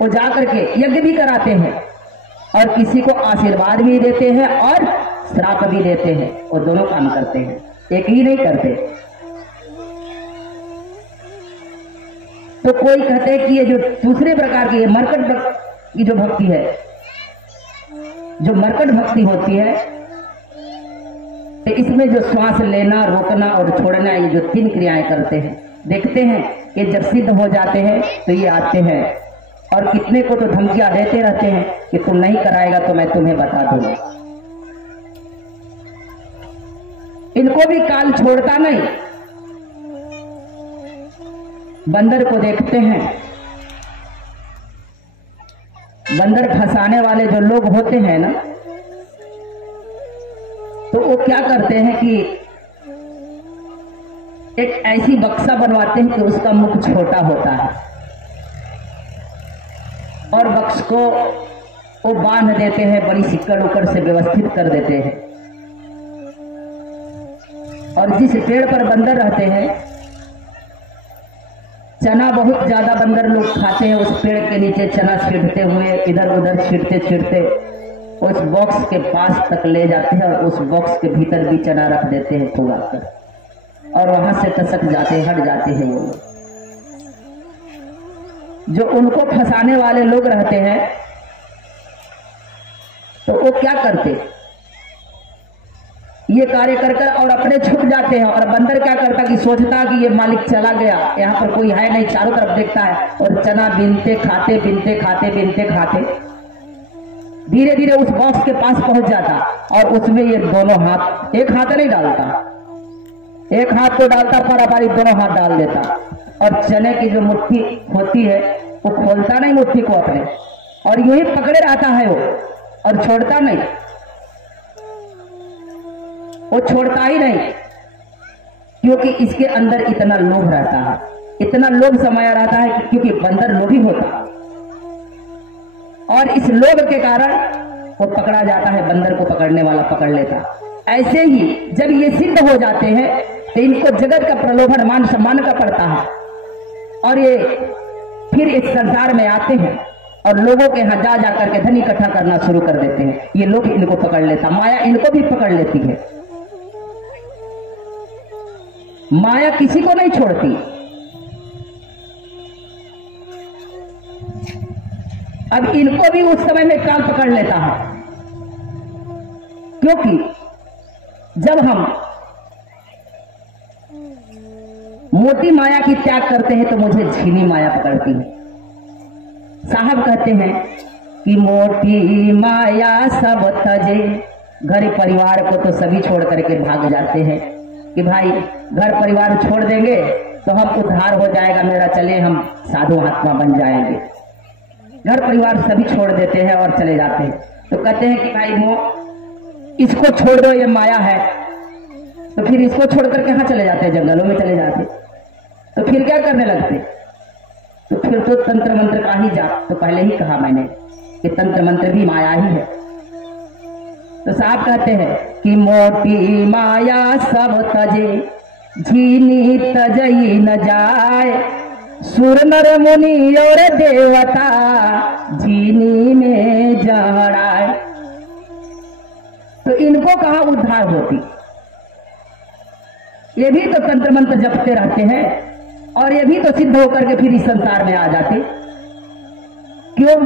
वो जा करके यज्ञ भी कराते हैं और किसी को आशीर्वाद भी देते हैं और श्राप भी देते हैं। और दोनों काम करते हैं, एक ही नहीं करते। तो कोई कहते हैं कि ये जो दूसरे प्रकार की मरकट की जो भक्ति है, जो मरकट भक्ति होती है, तो इसमें जो श्वास लेना, रोकना और छोड़ना, ये जो 3 क्रियाएं करते हैं, देखते हैं कि जब सिद्ध हो जाते हैं तो ये आते हैं और कितने को तो धमकियां देते रहते हैं कि तुम नहीं कराएगा तो मैं तुम्हें बता दूंगा। इनको भी काल छोड़ता नहीं। बंदर को देखते हैं, बंदर फंसाने वाले जो लोग होते हैं ना, तो वो क्या करते हैं कि एक ऐसी बक्सा बनवाते हैं कि उसका मुख छोटा होता है और बक्स को वो बांध देते हैं, बड़ी सिक्कड़ उकड़ से व्यवस्थित कर देते हैं। और जिस पेड़ पर बंदर रहते हैं, चना बहुत ज्यादा बंदर लोग खाते हैं, उस पेड़ के नीचे चना छिड़ते हुए इधर उधर छिड़ते छिड़ते उस बॉक्स के पास तक ले जाते हैं और उस बॉक्स के भीतर भी चना रख देते हैं फुगा कर, और वहां से टसक जाते हैं, हट जाते हैं वो लोग। जो उनको फंसाने वाले लोग रहते हैं तो वो क्या करते, ये कार्य कर कर और अपने छुप जाते हैं। और बंदर क्या करता कि सोचता कि ये मालिक चला गया, यहाँ पर कोई है नहीं, चारों तरफ देखता है और चना बीनते खाते, बीनते खाते, बीनते खाते धीरे धीरे उस बॉक्स के पास पहुंच जाता और उसमें ये दोनों हाथ, एक हाथ नहीं डालता, एक हाथ तो डालता पारापारी, दोनों हाथ डाल देता और चने की जो मुट्ठी होती है वो खोलता नहीं मुट्ठी को अपने, और यूं ही पकड़े रहता है वो और छोड़ता नहीं, वो छोड़ता ही नहीं, क्योंकि इसके अंदर इतना लोभ रहता है, इतना लोभ समाया रहता है क्योंकि बंदर लोभी होता है और इस लोभ के कारण वो पकड़ा जाता है, बंदर को पकड़ने वाला पकड़ लेता। ऐसे ही जब ये सिद्ध हो जाते हैं तो इनको जगत का प्रलोभन मान सम्मान का पड़ता है और ये फिर इस संसार में आते हैं और लोगों के यहाँ जा जा करके धन इकट्ठा करना शुरू कर देते हैं। ये लोग इनको पकड़ लेता, माया इनको भी पकड़ लेती है। माया किसी को नहीं छोड़ती। अब इनको भी उस समय में काल पकड़ लेता है, क्योंकि जब हम मोटी माया की त्याग करते हैं तो मुझे झीनी माया पकड़ती है। साहब कहते हैं कि मोटी माया सब तजे, घर परिवार को तो सभी छोड़ करके भाग जाते हैं कि भाई घर परिवार छोड़ देंगे तो हम उद्धार हो जाएगा मेरा, चले हम साधु आत्मा बन जाएंगे। घर परिवार सभी छोड़ देते हैं और चले जाते हैं। तो कहते हैं कि भाई इसको छोड़ दो, ये माया है। तो फिर इसको छोड़ कर कहाँ चले जाते हैं? जंगलों में चले जाते। तो फिर क्या करने लगते? तो फिर तो तंत्र मंत्र का ही जाप। तो पहले ही कहा मैंने कि तंत्र मंत्र भी माया ही है। तो साहब कहते हैं कि मोटी माया सब तजे, झीनी तजई न जाए, सुर नर मुनि और देवता झीनी में जहराए। तो इनको कहाँ उद्धार होती? ये भी तो तंत्र मंत्र जपते रहते हैं और ये भी तो सिद्ध होकर के फिर इस संसार में आ जाते। क्यों?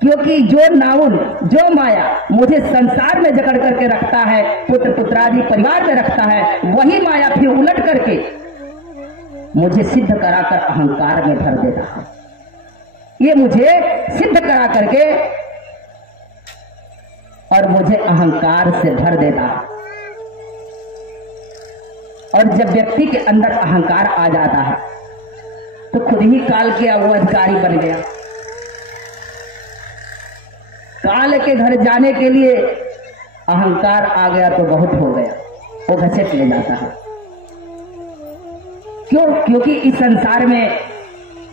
क्योंकि जो नाउन, जो माया मुझे संसार में जकड़ करके रखता है, पुत्र पुत्रादि परिवार में रखता है, वही माया फिर उलट करके मुझे सिद्ध कराकर अहंकार में भर देता है। ये मुझे सिद्ध करा करके और मुझे अहंकार से भर देता है। और जब व्यक्ति के अंदर अहंकार आ जाता है तो खुद ही काल के वो अधिकारी बन गया। काल के घर जाने के लिए अहंकार आ गया तो बहुत हो गया, वो घसीट ले जाता है। क्यों? क्योंकि इस संसार में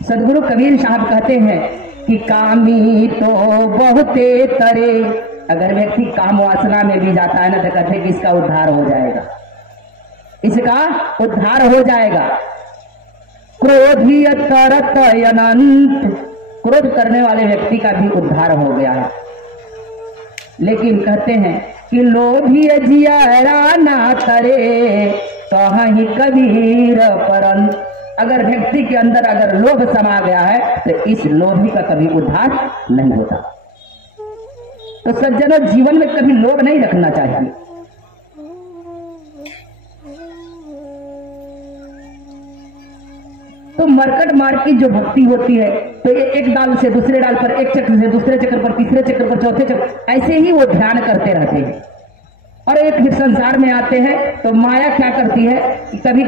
सदगुरु कबीर साहब कहते हैं कि कामी तो बहुते तरे। अगर व्यक्ति काम वासना में भी जाता है ना तो कहते हैं कि इसका उद्धार हो जाएगा, इसका उद्धार हो जाएगा। क्रोधी तरत अनंत, क्रोध करने वाले व्यक्ति का भी उद्धार हो गया है। लेकिन कहते हैं कि लोभी जियारा ना करे, कहीं कबीर परन। अगर व्यक्ति के अंदर अगर लोभ समा गया है तो इस लोभी का कभी उद्धार नहीं होता। तो सज्जनों, जीवन में कभी लोभ नहीं रखना चाहिए। तो मरकट मार्ग की जो भक्ति होती है तो ये एक डाल से दूसरे डाल पर, एक चक्र से दूसरे चक्र पर, तीसरे चक्र पर, चौथे चक्र, ऐसे ही वो ध्यान करते रहते हैं। और एक फिर संसार में आते हैं तो माया क्या करती है कि कभी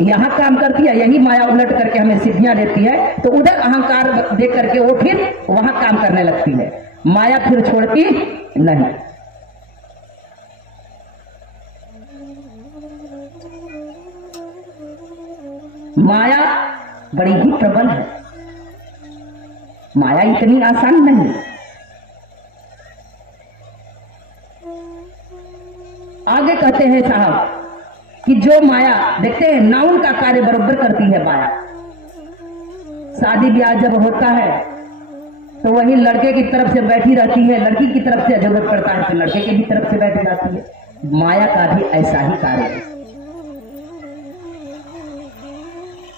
यहां काम करती है, यही माया उलट करके हमें सिद्धियां देती है, तो उधर अहंकार देख करके वो फिर वहां काम करने लगती है। माया फिर छोड़ती नहीं। माया बड़ी ही प्रबल है, माया इतनी आसान नहीं। आगे कहते हैं साहब कि जो माया, देखते हैं नाउन का कार्य बराबर करती है माया। शादी ब्याह जब होता है तो वही लड़के की तरफ से बैठी रहती है, लड़की की तरफ से जरूरत पड़ता है तो लड़के की भी तरफ से बैठी जाती है। माया का भी ऐसा ही कार्य है।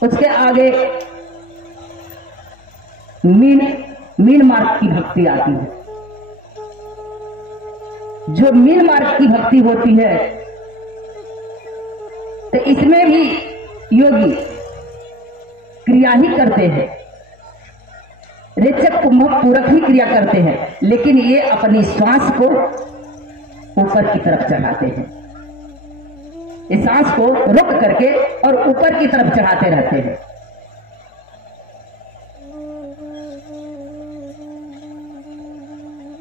उसके आगे मीन मार्ग की भक्ति आती है। जो मीन मार्ग की भक्ति होती है तो इसमें भी योगी क्रिया ही करते हैं, रेचक कुंभक पूरक ही क्रिया करते हैं, लेकिन ये अपनी श्वास को ऊपर की तरफ चढ़ाते हैं। इस सांस को रोक करके और ऊपर की तरफ चढ़ाते रहते हैं।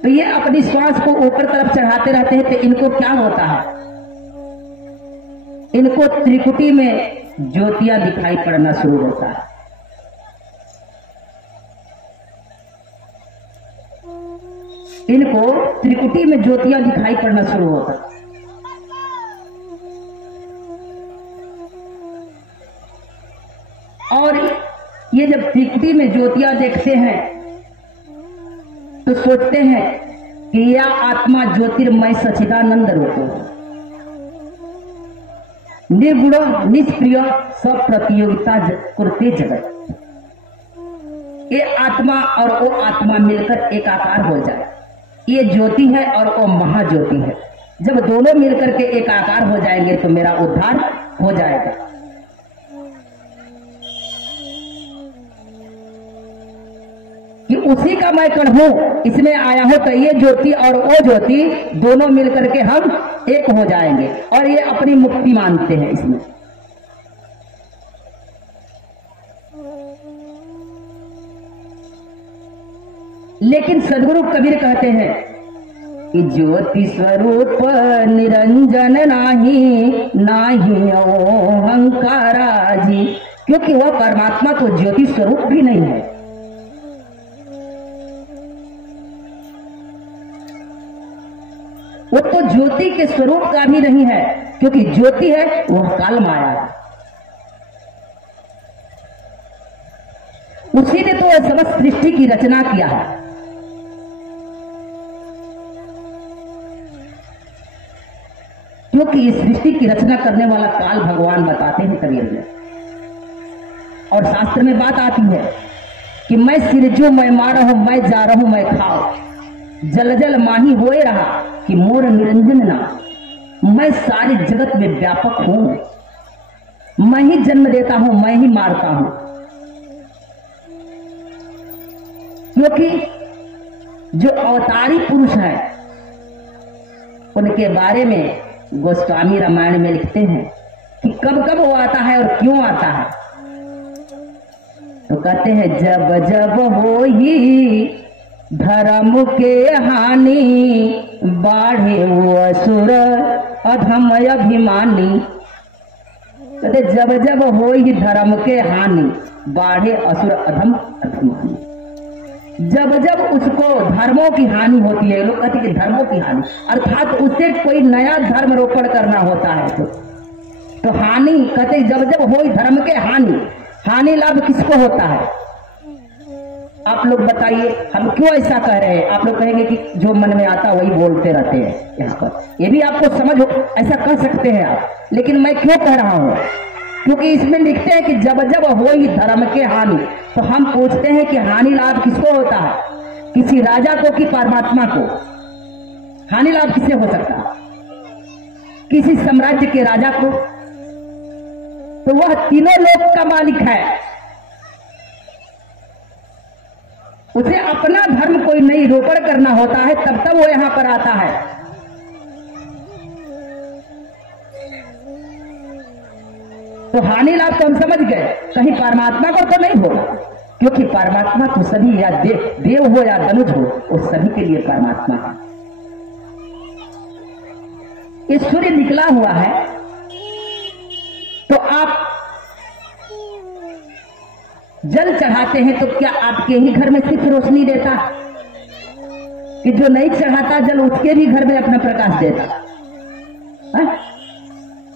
तो ये अपनी श्वास को ऊपर तरफ चढ़ाते रहते हैं। तो इनको क्या होता है? इनको त्रिकुटी में ज्योतियां दिखाई पड़ना शुरू होता है। इनको त्रिकुटी में ज्योतियां दिखाई पड़ना शुरू होता है। और ये जब त्रिकुटी में ज्योतियां देखते हैं तो सोचते हैं कि यह आत्मा ज्योतिर्मय सच्चिदानंद रूप निर्गुण निष्क्रिय सब प्रतियोगिता करते जगत। ये आत्मा और वो आत्मा मिलकर एक आकार हो जाए। ये ज्योति है और वो महाज्योति है। जब दोनों मिलकर के एक आकार हो जाएंगे तो मेरा उद्धार हो जाएगा। कि उसी का मैं कण हूं, इसमें आया हो, तो ये ज्योति और वो ज्योति दोनों मिलकर के हम एक हो जाएंगे, और ये अपनी मुक्ति मानते हैं इसमें। लेकिन सदगुरु कबीर कहते हैं कि ज्योति स्वरूप निरंजन नाही, नाही अहंकारा जी, क्योंकि वह परमात्मा तो ज्योति स्वरूप भी नहीं है। वो तो ज्योति के स्वरूप का भी नहीं है, क्योंकि ज्योति है वह काल माया है। उसी ने तो वह समस्त सृष्टि की रचना किया है। क्योंकि इस सृष्टि की रचना करने वाला काल भगवान बताते हैं कबीर में, और शास्त्र में बात आती है कि मैं सिरजू, मैं मारहूं, मैं जा रहूं, मैं खाओ, जल जल माही होए रहा कि मोर निरंजन ना, मैं सारे जगत में व्यापक हूं, मैं ही जन्म देता हूं, मैं ही मारता हूं। क्योंकि जो अवतारी पुरुष है उनके बारे में गोस्वामी रामायण में लिखते हैं कि कब कब वो आता है और क्यों आता है। तो कहते हैं जब जब हो ही धर्म के हानि, बाढ़े वो असुर अधम अभिमानी। कहते जब जब हो ही धर्म के हानि, बाढ़े असुर अधम अभिमानी। जब जब उसको धर्मों की हानि होती है, लोग कहते हैं कि धर्मों की हानि, अर्थात उसे कोई नया धर्म रोपण करना होता है तो हानि, कहते जब जब हो धर्म के हानि, हानि लाभ किसको होता है? आप लोग बताइए, हम क्यों ऐसा कह रहे हैं? आप लोग कहेंगे कि जो मन में आता वही बोलते रहते हैं यहाँ पर, ये भी आपको समझ हो, ऐसा कह सकते हैं आप, लेकिन मैं क्यों कह रहा हूं? क्योंकि इसमें लिखते हैं कि जब जब हो ही धर्म के हानि, तो हम पूछते हैं कि हानि लाभ किसको होता है? किसी राजा को कि परमात्मा को? हानि लाभ किसे हो सकता है? किसी साम्राज्य के राजा को? तो वह तीनों लोक का मालिक है, उसे अपना धर्म कोई नई रोपण करना होता है, तब तब वो यहां पर आता है। तो हानि लाभ तो हम समझ गए, कहीं परमात्मा को तो नहीं होगा, क्योंकि परमात्मा तो सभी, या देव हो या धनुष हो, वो सभी के लिए परमात्मा है। ये सूर्य निकला हुआ है, तो आप जल चढ़ाते हैं तो क्या आपके ही घर में सिर्फ रोशनी देता, कि जो नहीं चढ़ाता जल उसके भी घर में अपना प्रकाश देता है?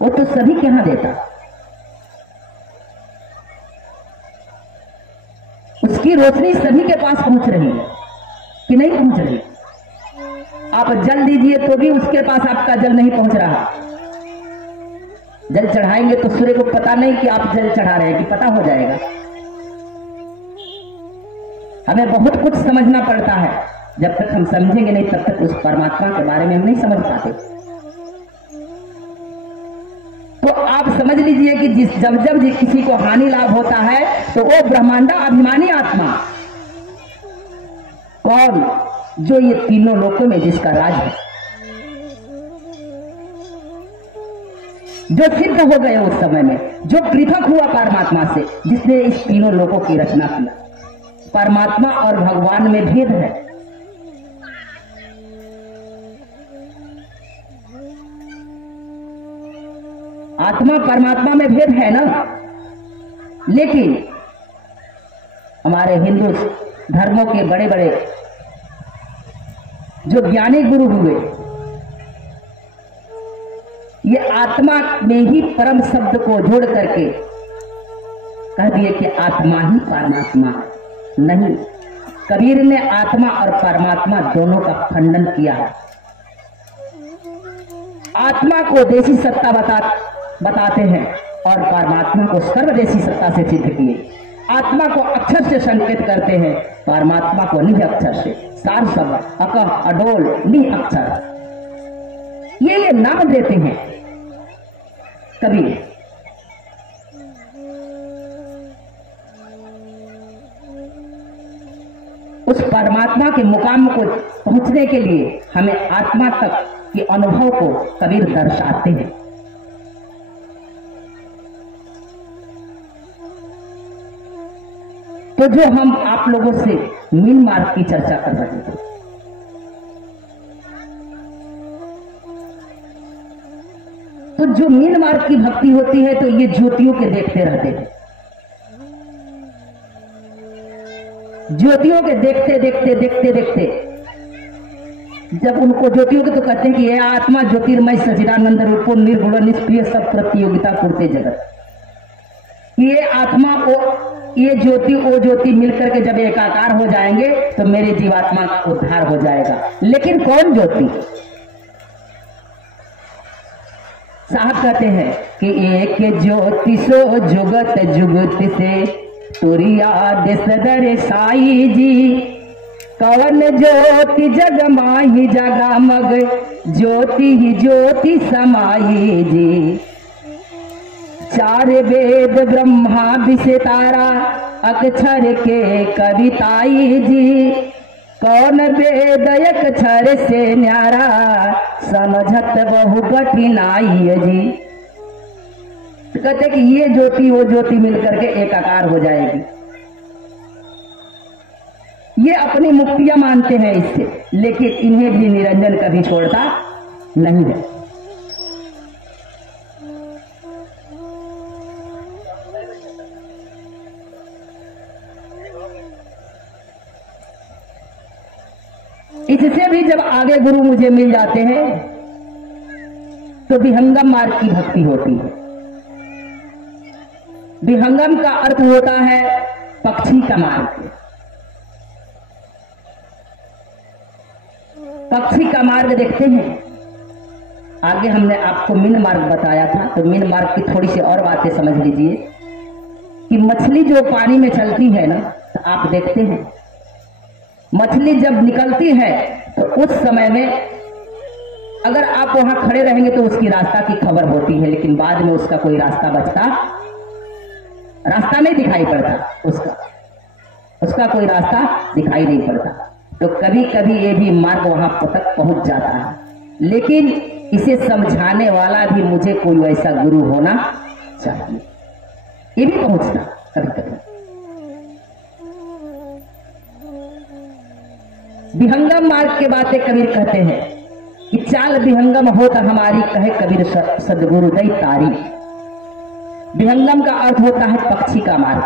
वो तो सभी के यहां देता, उसकी रोशनी सभी के पास पहुंच रही है कि नहीं पहुंच रही? आप जल दीजिए तो भी उसके पास आपका जल नहीं पहुंच रहा। जल चढ़ाएंगे तो सूर्य को पता नहीं कि आप जल चढ़ा रहे हैं, कि पता हो जाएगा? हमें बहुत कुछ समझना पड़ता है, जब तक हम समझेंगे नहीं तब तक उस परमात्मा के बारे में हम नहीं समझ पाते। तो आप समझ लीजिए कि जब जब किसी को हानि लाभ होता है तो वो ब्रह्मांडा अभिमानी आत्मा, कौन? जो ये तीनों लोकों में जिसका राज है, जो सिद्ध हो गए उस समय में, जो पृथक हुआ परमात्मा से, जिसने इस तीनों लोकों की रचना की। परमात्मा और भगवान में भेद है। आत्मा परमात्मा में भेद है ना, लेकिन हमारे हिंदू धर्मों के बड़े बड़े जो ज्ञानी गुरु हुए, ये आत्मा में ही परम शब्द को जोड़ करके कह दिए कि आत्मा ही परमात्मा है। नहीं, कबीर ने आत्मा और परमात्मा दोनों का खंडन किया है। आत्मा को देशी सत्ता बताते हैं और परमात्मा को सर्वदेशी सत्ता से सिद्ध किए। आत्मा को अक्षर से संकेत करते हैं, परमात्मा को निज अक्षर से, सार शब्द, अकह, अडोल, निज अक्षर, ये नाम देते हैं कबीर। उस परमात्मा के मुकाम को पहुंचने के लिए हमें आत्मा तक के अनुभव को कबीर दर्शाते हैं। तो जो हम आप लोगों से मीन मार्ग की चर्चा कर रहे थे, तो जो मीन मार्ग की भक्ति होती है तो ये ज्योतियों के देखते रहते हैं। ज्योतियों के देखते देखते देखते देखते जब उनको ज्योतियों के तो कहते हैं कि यह आत्मा ज्योतिर्मय सचिदानंद रूपो निर्गुण निष्क्रिय सब प्रतियोगिता पूर्ते जगत। ये आत्मा को ये ज्योति वो ज्योति मिलकर के जब एकाकार हो जाएंगे तो मेरे जीवात्मा का उद्धार हो जाएगा। लेकिन कौन ज्योति? साहब कहते हैं कि एक ज्योति सो जुगत जुगत से तुरिया सदर साई जी, कवन ज्योति जग माही जगा मग ज्योति ही ज्योति समाई जी। चार वेद ब्रह्मा विषेतारा अक्षर के कविताई जी, कौन वेद अक्षर से न्यारा समझत बहु कठिनाई जी। तो कहते कि ये ज्योति वो ज्योति मिलकर के एकाकार हो जाएगी। ये अपनी मुक्तियां मानते हैं इससे, लेकिन इन्हें भी निरंजन कभी छोड़ता नहीं है। इससे भी जब आगे गुरु मुझे मिल जाते हैं तो विहंगम मार्ग की भक्ति होती है। विहंगम का अर्थ होता है पक्षी का मार्ग। पक्षी का मार्ग देखते हैं। आगे हमने आपको मीन मार्ग बताया था, तो मीन मार्ग की थोड़ी सी और बातें समझ लीजिए कि मछली जो पानी में चलती है ना, तो आप देखते हैं मछली जब निकलती है तो उस समय में अगर आप वहां खड़े रहेंगे तो उसकी रास्ता की खबर होती है, लेकिन बाद में उसका कोई रास्ता बचता, रास्ता नहीं दिखाई पड़ता, उसका कोई रास्ता दिखाई नहीं पड़ता। तो कभी कभी ये भी मार्ग वहां तक पहुंच जाता है, लेकिन इसे समझाने वाला भी मुझे कोई वैसा गुरु होना चाहिए। ये भी पहुंचता कभी कभी। विहंगम मार्ग के बातें कबीर कहते हैं कि चाल विहंगम होता हमारी, कहे कबीर सदगुरु दई तारी। विहंगम का अर्थ होता है पक्षी का मार्ग।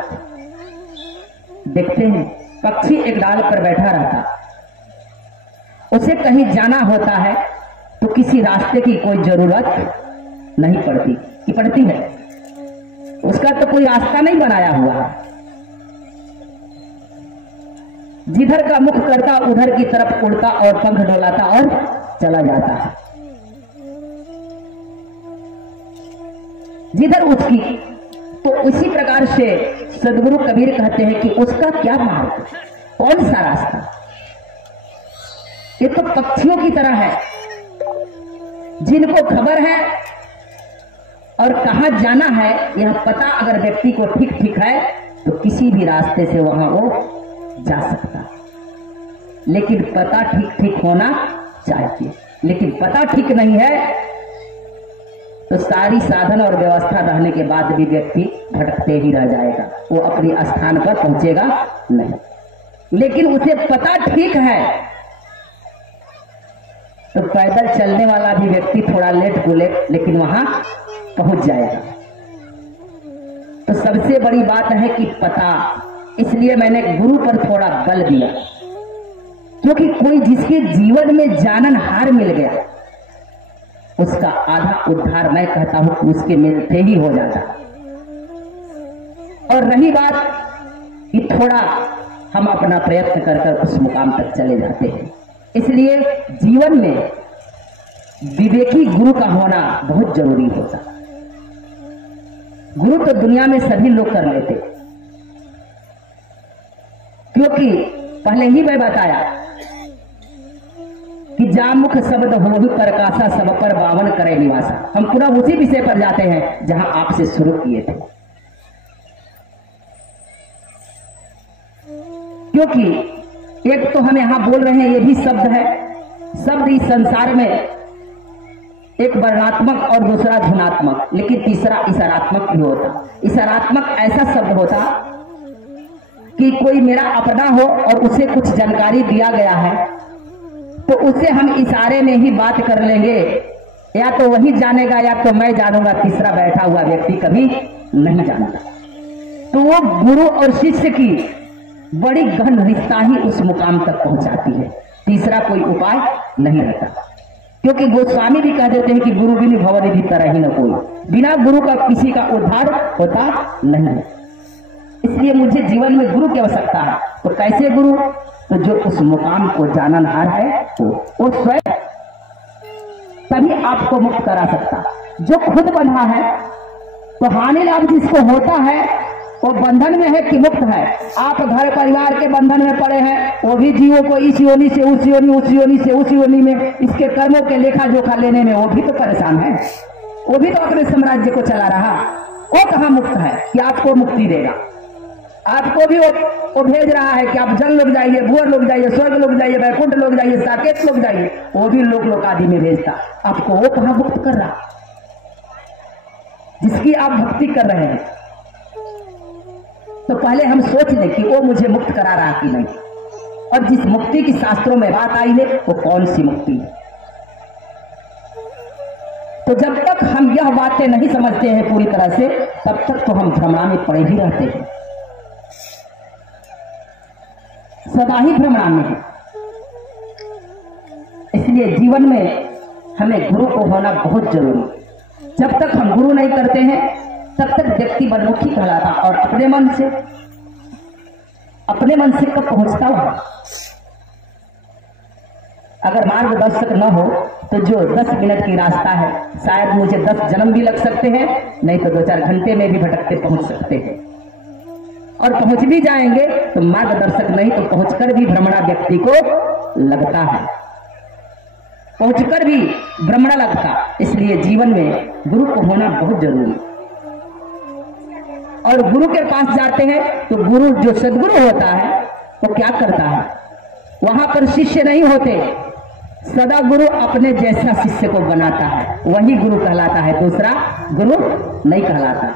देखते हैं पक्षी एक डाल पर बैठा रहता, उसे कहीं जाना होता है तो किसी रास्ते की कोई जरूरत नहीं पड़ती, कि पड़ती है? उसका तो कोई रास्ता नहीं बनाया हुआ है। जिधर का मुख करता उधर की तरफ उड़ता और पंख डोलाता और चला जाता है। जिधर उसकी, तो उसी प्रकार से सदगुरु कबीर कहते हैं कि उसका क्या मार्ग, कौन सा रास्ता? ये तो पक्षियों की तरह है, जिनको खबर है और कहां जाना है यह पता अगर व्यक्ति को ठीक ठीक है तो किसी भी रास्ते से वहां वो जा सकता। लेकिन पता ठीक ठीक होना चाहिए, लेकिन पता ठीक नहीं है तो सारी साधन और व्यवस्था रहने के बाद भी व्यक्ति भटकते ही रह जाएगा, वो अपने स्थान पर पहुंचेगा नहीं। लेकिन उसे पता ठीक है तो पैदल चलने वाला भी व्यक्ति थोड़ा लेट बोले लेकिन वहां पहुंच जाएगा। तो सबसे बड़ी बात है कि पता, इसलिए मैंने गुरु पर थोड़ा बल दिया, क्योंकि कोई जिसके जीवन में जाननहार मिल गया उसका आधा उद्धार मैं कहता हूं कि उसके मिलते ही हो जाता। और रही बात कि थोड़ा हम अपना प्रयत्न कर कर उस मुकाम तक चले जाते हैं, इसलिए जीवन में विवेकी गुरु का होना बहुत जरूरी होता। गुरु तो दुनिया में सभी लोग कर लेते, क्योंकि पहले ही मैं बताया कि जामुख शब्द होहि प्रकाशा सब पर बावन करे निवासा। हम पूरा उसी विषय पर जाते हैं जहां आपसे शुरू किए थे, क्योंकि एक तो हम यहाँ बोल रहे हैं ये भी शब्द है, शब्द इस संसार में एक वर्णात्मक और दूसरा धुनात्मक, लेकिन तीसरा इशारात्मक भी होता। इशारात्मक ऐसा शब्द होता कि कोई मेरा अपना हो और उसे कुछ जानकारी दिया गया है तो उससे हम इशारे में ही बात कर लेंगे, या तो वही जानेगा या तो मैं जानूंगा, तीसरा बैठा हुआ व्यक्ति कभी नहीं जानता। तो वो गुरु और शिष्य की बड़ी गहन रिश्ता ही उस मुकाम तक पहुंचाती है, तीसरा कोई उपाय नहीं रहता। क्योंकि गोस्वामी भी कह देते हैं कि गुरु बिन भवनिधि तरह ही न कोई, बिना गुरु का किसी का उद्धार होता नहीं है। इसलिए मुझे जीवन में गुरु की आवश्यकता है। तो कैसे गुरु? तो जो उस मुकाम को जाननहार है वो स्वयं तभी आपको मुक्त करा सकता। जो खुद बंधा है तो हानि लाभ जिसको होता है वो बंधन में है कि मुक्त है। आप घर परिवार के बंधन में पड़े हैं, वो भी जीवों को इस योनि से उस योनि, उस योनि से उस योनि में, इसके कर्मों के लेखा जोखा लेने में वो भी तो परेशान है, वो भी तो अपने साम्राज्य को चला रहा। वो कहाँ मुक्त है कि आपको मुक्ति देगा? आपको भी वो भेज रहा है कि आप जल लोग जाइए, भूअर लोग जाइए, स्वर्ग लोग जाइए, वैकुंठ लोग जाइए, साकेत लोग जाइए, वो भी लोक आदि में भेजता। आपको वो कहाँ मुक्त कर रहा जिसकी आप भक्ति कर रहे हैं? तो पहले हम सोच लें कि वो मुझे मुक्त करा रहा कि नहीं, और जिस मुक्ति की शास्त्रों में बात आई है वो कौन सी मुक्ति है। तो जब तक हम यह बातें नहीं समझते हैं पूरी तरह से, तब तक तो हम भ्रमणा में पड़े ही रहते हैं, सदा ही भ्रमणा में है। इसलिए जीवन में हमें गुरु को होना बहुत जरूरी। जब तक हम गुरु नहीं करते हैं तब तक व्यक्ति मनमुखी कहलाता, और अपने मन से कब पहुंचता हुआ। अगर मार्गदर्शक न हो तो जो 10 मिनट की रास्ता है शायद मुझे 10 जन्म भी लग सकते हैं, नहीं तो 2-4 घंटे में भी भटकते पहुंच सकते हैं। और पहुंच भी जाएंगे तो मार्गदर्शक नहीं तो पहुंचकर भी भ्रमणा व्यक्ति को लगता है, पहुंचकर भी भ्रमणा लगता। इसलिए जीवन में गुरु को होना बहुत जरूरी। और गुरु के पास जाते हैं तो गुरु जो सदगुरु होता है वो क्या करता है? वहां पर शिष्य नहीं होते, सदा गुरु अपने जैसा शिष्य को बनाता है, वही गुरु कहलाता है, दूसरा गुरु नहीं कहलाता।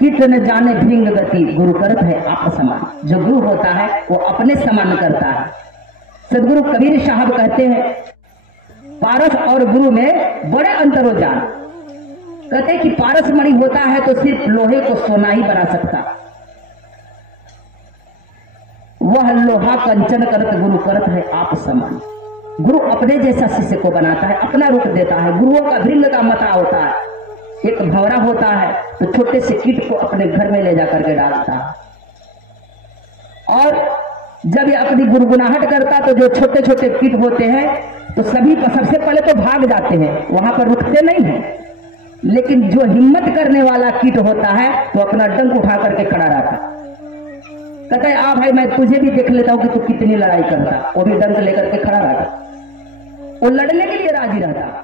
किट न जाने भृंग गति, गुरु करत है आप समान। जो गुरु होता है वो अपने समान करता है। सदगुरु कबीर साहब कहते हैं पारस और गुरु में बड़े अंतर हो जान। कहते कि पारस मणि होता है तो सिर्फ लोहे को सोना ही बना सकता, वह लोहा कंचन करत गुरु करत है आप समान। गुरु अपने जैसा शिष्य को बनाता है, अपना रूप देता है। गुरुओं का भृंग का मता होता है, एक भंवरा होता है तो छोटे से कीट को अपने घर में ले जाकर के डालता है, और जब ये अपनी गुनगुनाहट करता तो जो छोटे छोटे कीट होते हैं तो सभी सबसे पहले तो भाग जाते हैं, वहां पर रुकते नहीं हैं। लेकिन जो हिम्मत करने वाला कीट होता है तो अपना डंक उठा करके खड़ा रहता, कहता है आ भाई मैं तुझे भी देख लेता हूं कि तू कितनी लड़ाई करता। वो भी डंक लेकर के खड़ा रहता, वो लड़ने के लिए राजी रहता।